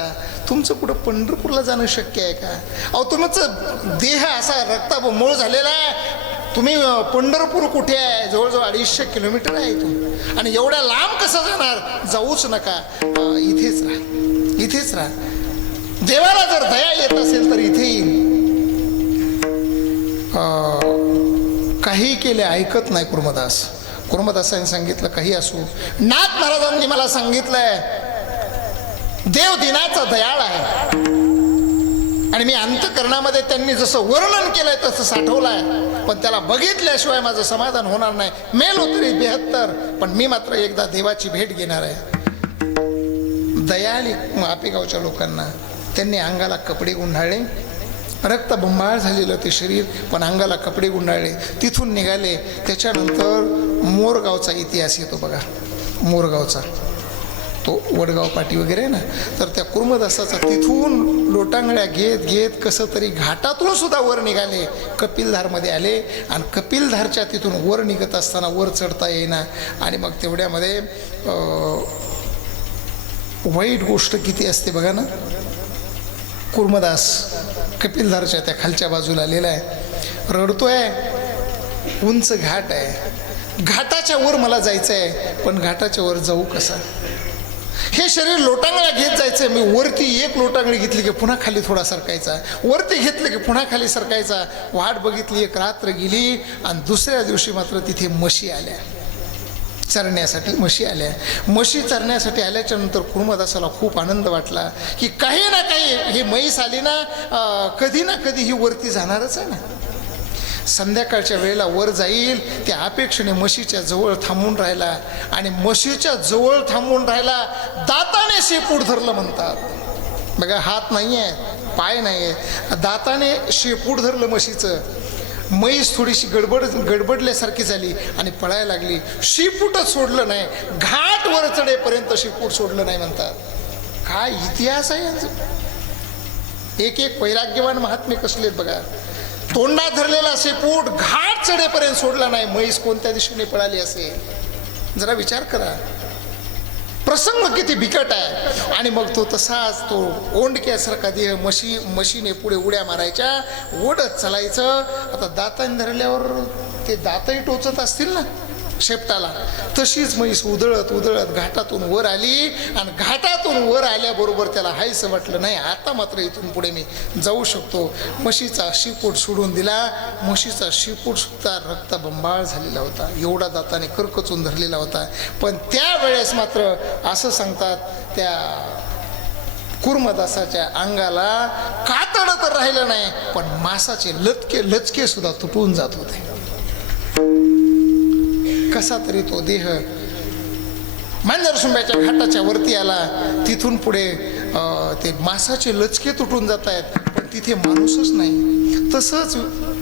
तुमचं कुठं पंढरपूरला जाणं शक्य आहे का? अहो तुमचं देह असा रक्ताबंमोळ झालेला आहे. तुम्ही पंढरपूर कुठे आहे? जवळजवळ 250 किलोमीटर आहे इथून. आणि एवढ्या लांब कसं जाणार? जाऊच नका, इथेच राहा. देवाला जर दया येत असेल तर इथे येईल. काही केले ऐकत नाही कुर्मदासांनी सांगितलं काही असू. नाथ महाराजांनी मला सांगितलंय देव दिनाचा दयाळ आहे. आणि मी अंतःकरणामध्ये त्यांनी जसं वर्णन केलंय तसं साठवलंय. पण त्याला बघितल्याशिवाय माझं समाधान होणार नाही. मेलो तरी 72, पण मी मात्र एकदा देवाची भेट घेणार आहे. दयाळी आपेगावच्या लोकांना त्यांनी अंगाला कपडे गुंडाळले. रक्तबंबाळ झालेलं ते शरीर, पण अंगाला कपडे गुंडाळले. तिथून निघाले. त्याच्यानंतर मोरगावचा इतिहास येतो बघा. मोरगावचा तो वडगाव पाटी वगैरे आहे ना, तर त्या कुर्मदासाचा तिथून लोटांगळ्या घेत कसं तरी घाटातून सुद्धा वर निघाले. कपिलधारमध्ये आले. आणि कपिलधारच्या तिथून वर निघत असताना वर चढता येईना. आणि मग तेवढ्यामध्ये वाईट गोष्ट किती असते बघा ना. कुर्मदास कपिलधारच्या त्या खालच्या बाजूला आलेला आहे. रडतोय. उंच घाट आहे. घाटाच्या वर मला जायचं आहे, पण घाटाच्या वर जाऊ कसा? हे शरीर लोटांगळ्या घेत जायचं. मी वरती एक लोटांगळी घेतली की पुन्हा खाली थोडा सरकायचा, वरती घेतलं की पुन्हा खाली सरकायचा. वाट बघितली. एक रात्र गेली. आणि दुसऱ्या दिवशी मात्र तिथे म्हशी आल्या चरण्यासाठी. म्हशी चरण्यासाठी आल्याच्या नंतर कुर्मदासाला खूप आनंद वाटला की काही ना काही ही म्हैस आली ना, कधी ना कधी ही वरती जाणारच आहे ना. संध्याकाळच्या वेळेला वर जाईल त्या अपेक्षेने म्हशीच्या जवळ थांबून राहिला. आणि म्हशीच्या जवळ थांबून राहिला. दाताने शेपूट धरलं म्हणतात बघा. हात नाही आहे, पाय नाही आहे, दाताने शेपूट धरलं म्हशीचं. म्हैस थोडीशी गडबडल्यासारखी झाली आणि पळायला लागली. शेपूटच सोडलं नाही. घाट वर चढेपर्यंत शेपूट सोडलं नाही म्हणतात. काय इतिहास आहे यांचा. एक वैराग्यवान महात्मे कसलेत बघा. तोंडात धरलेला शेपूट घाट चढेपर्यंत सोडला नाही. म्हैस कोणत्या दिशेने पळाली असेल? जरा विचार करा. प्रसंग किती बिकट आहे. आणि मग तो तसाच तो ओंडक्यासारखा देह म्हशीने पुढे उड्या मारायच्या, ओढत चालायचं. आता दाताने धरल्यावर ते दातही टोचत असतील ना शेपटाला. तशीच म्हैस उधळत घाटातून वर आली. आणि घाटातून वर आल्याबरोबर त्याला हायसं वाटलं नाही, आता मात्र इथून पुढे मी जाऊ शकतो. म्हशीचा शेपूट सोडून दिला. म्हशीचा शेपूट सुद्धा रक्तबंबाळ झालेला होता. एवढा दाताने करकचून धरलेला होता. पण त्यावेळेस मात्र असं सांगतात त्या कुर्मदासाच्या अंगाला कातड तर राहिलं नाही, पण मासाचे लचके सुद्धा तुटून जात होते. कसा तरी तो देह मांजरसुंब्याच्या घाटाच्या वरती आला. तिथून पुढे ते मासाचे लचके तुटून जात आहेत, पण तिथे माणूसच नाही. तसंच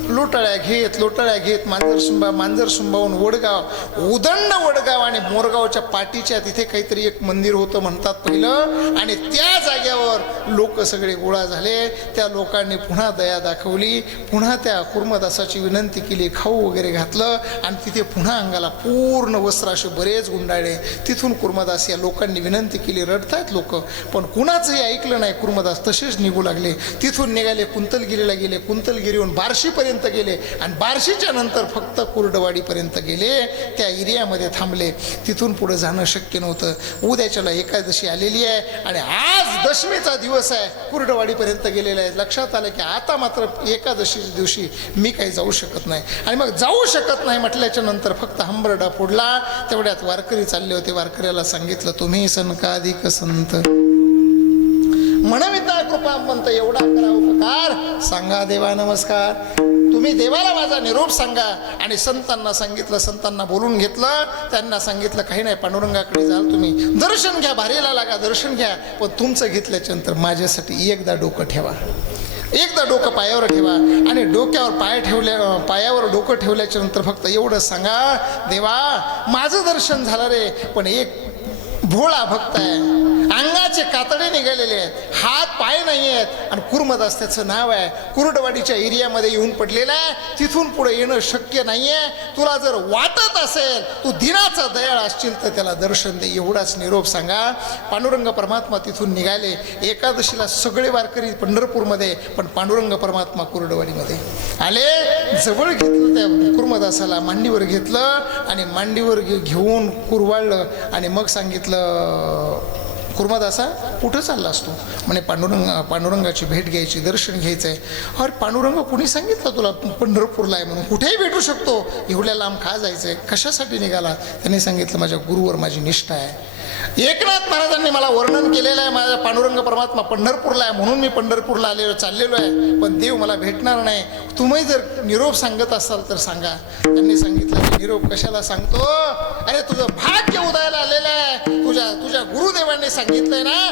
लोटाळ्या घेत मांजरसुंबाहून वडगाव, उदंड वडगाव आणि मोरगावच्या पाठीच्या तिथे काहीतरी एक मंदिर होतं म्हणतात पहिलं. आणि त्या जाग्यावर लोक सगळे गोळा झाले. त्या लोकांनी पुन्हा दया दाखवली, पुन्हा त्या कुर्मदासाची विनंती केली, खाऊ वगैरे घातलं आणि तिथे पुन्हा अंगाला पूर्ण वस्त्र असे बरेच गुंडाळले. तिथून कुर्मदास या लोकांनी विनंती केली, रडतायत लोक, पण कुणाचंही ऐकलं नाही. कुर्मदास तसेच निघू लागले. तिथून निघाले, कुंतलगिरीला गेले, कुंतलगिरीहून बार्शीपर्यंत गेले आणि बार्शीच्या नंतर फक्त कुर्डवाडीपर्यंत गेले. त्या एरियामध्ये थांबले. तिथून पुढे जाणं शक्य नव्हतं. उद्याच्याला एकादशी आलेली आहे आणि आज दशमीचा दिवस आहे. कुर्डवाडीपर्यंत गेलेला आहे. लक्षात आलं की आता मात्र एकादशीच्या दिवशी मी काही जाऊ शकत नाही. आणि मग जाऊ शकत नाही म्हटल्याच्या नंतर फक्त हंबरडा फोडला. तेवढ्यात वारकरी चालले होते. वारकऱ्याला सांगितलं, तुम्ही सनकाधिक संत म्हणविता कृपा म्हणतं, एवढा करा उपकार, सांगा देवा नमस्कार. तुम्ही देवाला माझा निरोप सांगा. आणि संतांना सांगितलं, संतांना बोलून घेतलं. त्यांना सांगितलं, काही नाही, पांडुरंगाकडे जाल तुम्ही, दर्शन घ्या, भारीला लागा, दर्शन घ्या, पण तुमचं घेतल्याच्या नंतर माझ्यासाठी एकदा डोकं ठेवा, एकदा डोकं पायावर ठेवा. आणि डोक्यावर पायावर डोकं ठेवल्याच्या नंतर फक्त एवढं सांगा, देवा माझं दर्शन झालं रे, पण एक भोळा भक्त आहे, अंगाचे कातडे निघालेले आहेत, हात पाय नाही आहेत आणि कुर्मदास त्याचं नाव आहे, कुर्डवाडीच्या एरियामध्ये येऊन पडलेलं आहे, तिथून पुढे येणं शक्य नाही आहे. तुला जर वाटत असेल तू दिनाचा दयाळ असशील तर त्याला दर्शन दे, एवढाच निरोप सांगा. पांडुरंग परमात्मा तिथून निघाले. एकादशीला सगळे वारकरी पंढरपूरमध्ये, पण पांडुरंग परमात्मा कुर्डवाडीमध्ये आले. जवळ घेतलं त्या कुर्मदासाला, मांडीवर घेतलं आणि मांडीवर घेऊन कुरवाळलं आणि मग सांगितलं, कुर्मदासा कुठं चालला असतो? म्हणे पांडुरंगाची भेट घ्यायची, दर्शन घ्यायचं आहे. अरे पांडुरंग कुणी सांगितलं तुला पंढरपूरला आहे म्हणून? कुठेही भेटू शकतो, एवढ्या लांब का जायचं आहे, कशासाठी निघाला? त्यांनी सांगितलं, माझ्या गुरुवर माझी निष्ठा आहे. एकनाथ महाराजांनी मला वर्णन केलेलं आहे, माझा पांडुरंग परमात्मा पंढरपूरला आहे म्हणून मी पंढरपूरला चाललेलो आहे, पण देव मला भेटणार नाही. तुम्ही जर निरोप सांगत असाल तर सांगा. त्यांनी सांगितलं, निरोप कशाला सांगतो? अरे तुझं भाग्य उदयाला आलेलं आहे. तुझ्या गुरुदेवांनी सांगितलंय ना,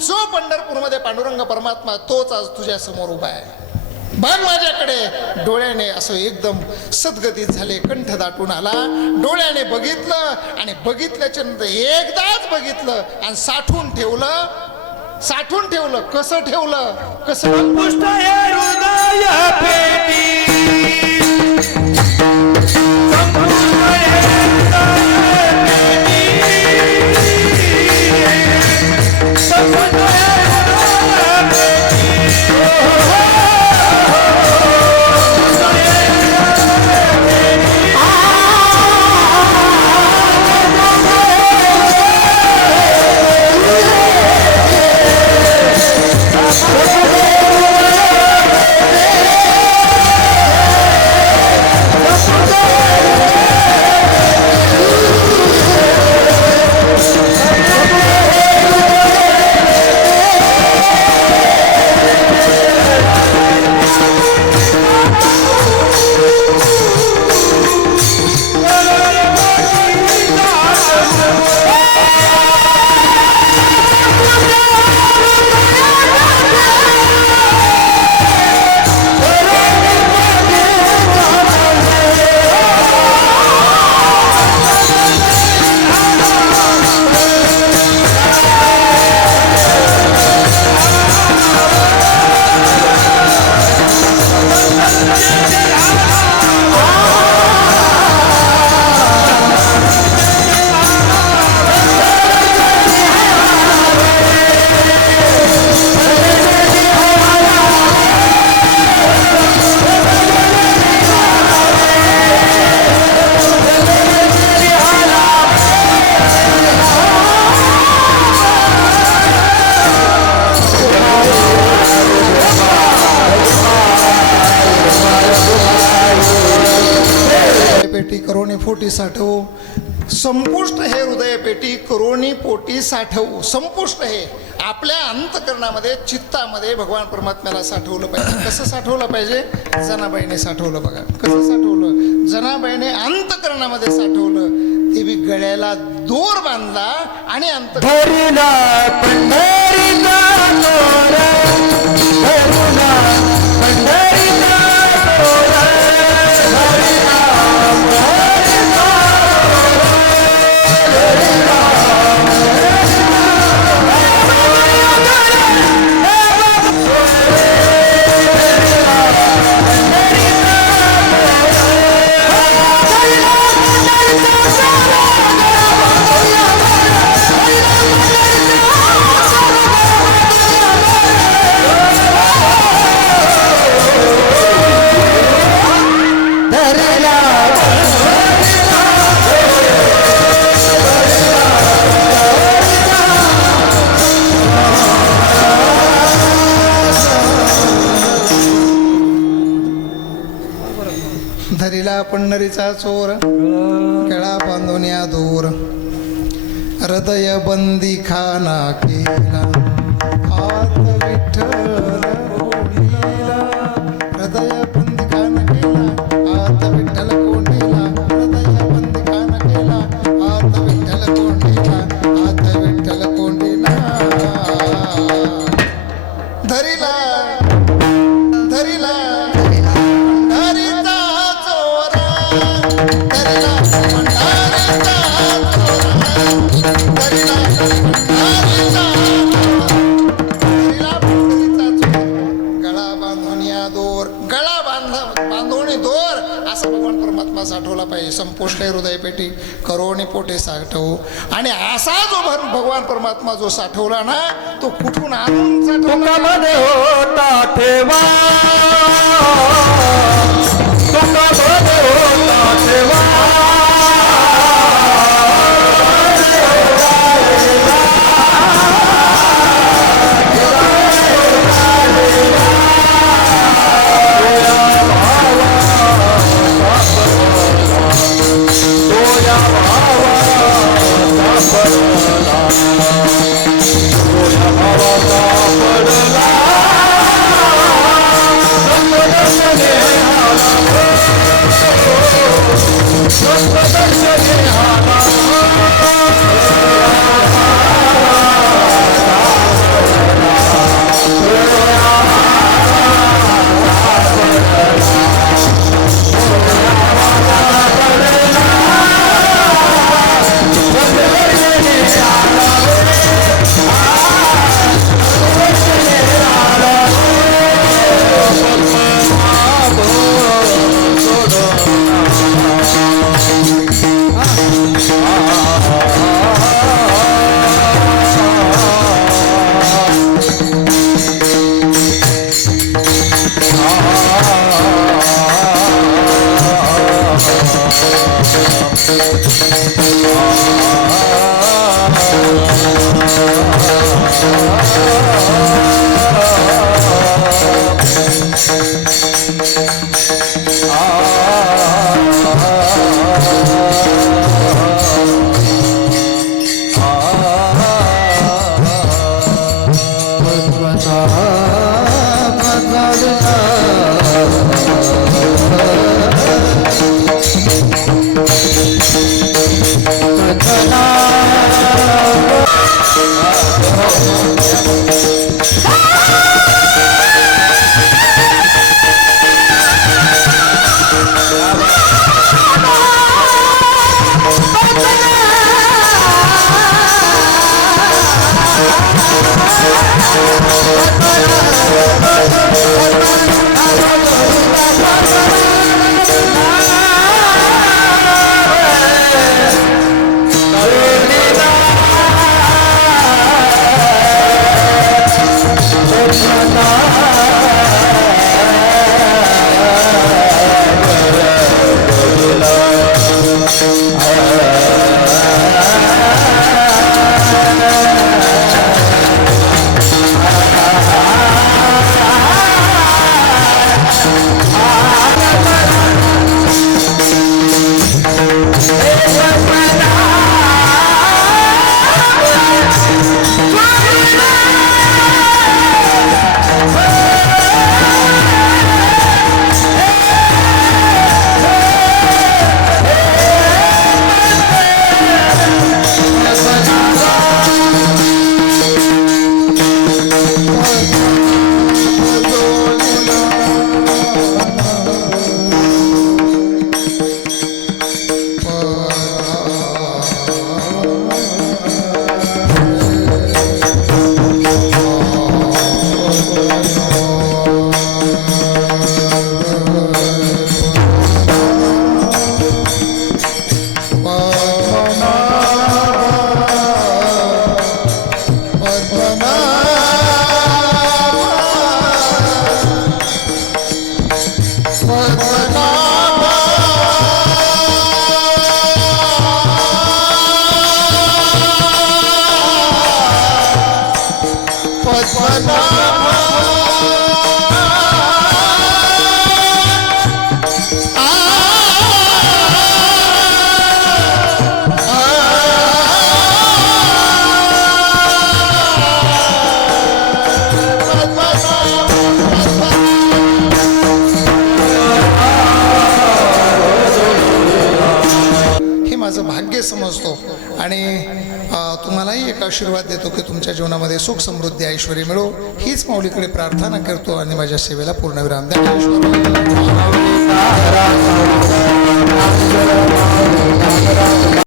जो पंढरपूरमध्ये पांडुरंग परमात्मा तोच आज तुझ्या समोर उभा आहे. बघ माझ्याकडे. डोळ्याने असं एकदम सद्गतीत झाले, कंठ दाटून आला. डोळ्याने बघितलं आणि बघितल्याच्या नंतर एकदाच बघितलं आणि साठवून ठेवलं. कसं ठेवलं? कसं? पोटी साठवू संपुष्ट हे हृदय पेटी करोनी पोटी साठवू. संपुष्ट हे आपल्या अंतकरणामध्ये चित्तामध्ये भगवान परमात्म्याला साठवलं पाहिजे. कसं साठवलं पाहिजे? जनाबाईने साठवलं बघा. कसं साठवलं? जनाबाईने अंतकरणामध्ये साठवलं. ते बी गळ्याला दोर बांधला आणि धरिला पंढरीचा दोर, धरिला पंढरीचा दोर, धरिला पंढरीचा धरिला पंढरीचा चोर, गळा बांधून दूर, हृदय बंदी खाना केला, हात विठ्ठल कोंडीला. हृदय बंदी खाना केला, हात विठ्ठल कोंडीला. हृदय बंदी खाना केला, हात विठ्ठल कोंडीला. हात विठ्ठल कोंडीला. धरिला धरिला साठवला पाहिजे. संपुष्ट हृदय पेटी करोनी पोटे साठवू. आणि असा जो भगवान परमात्मा जो साठवला ना तो कुठून आणून साठवला? मध्ये होता ठेवा, मध्ये होता ठेवा. Oh, माझं भाग्य समजतो आणि तुम्हालाही एक आशीर्वाद देतो की तुमच्या जीवनामध्ये सुख समृद्धी ऐश्वर्य मिळो हीच माऊलीकडे प्रार्थना करतो आणि माझ्या सेवेला पूर्णविराम द्या. माऊली तारा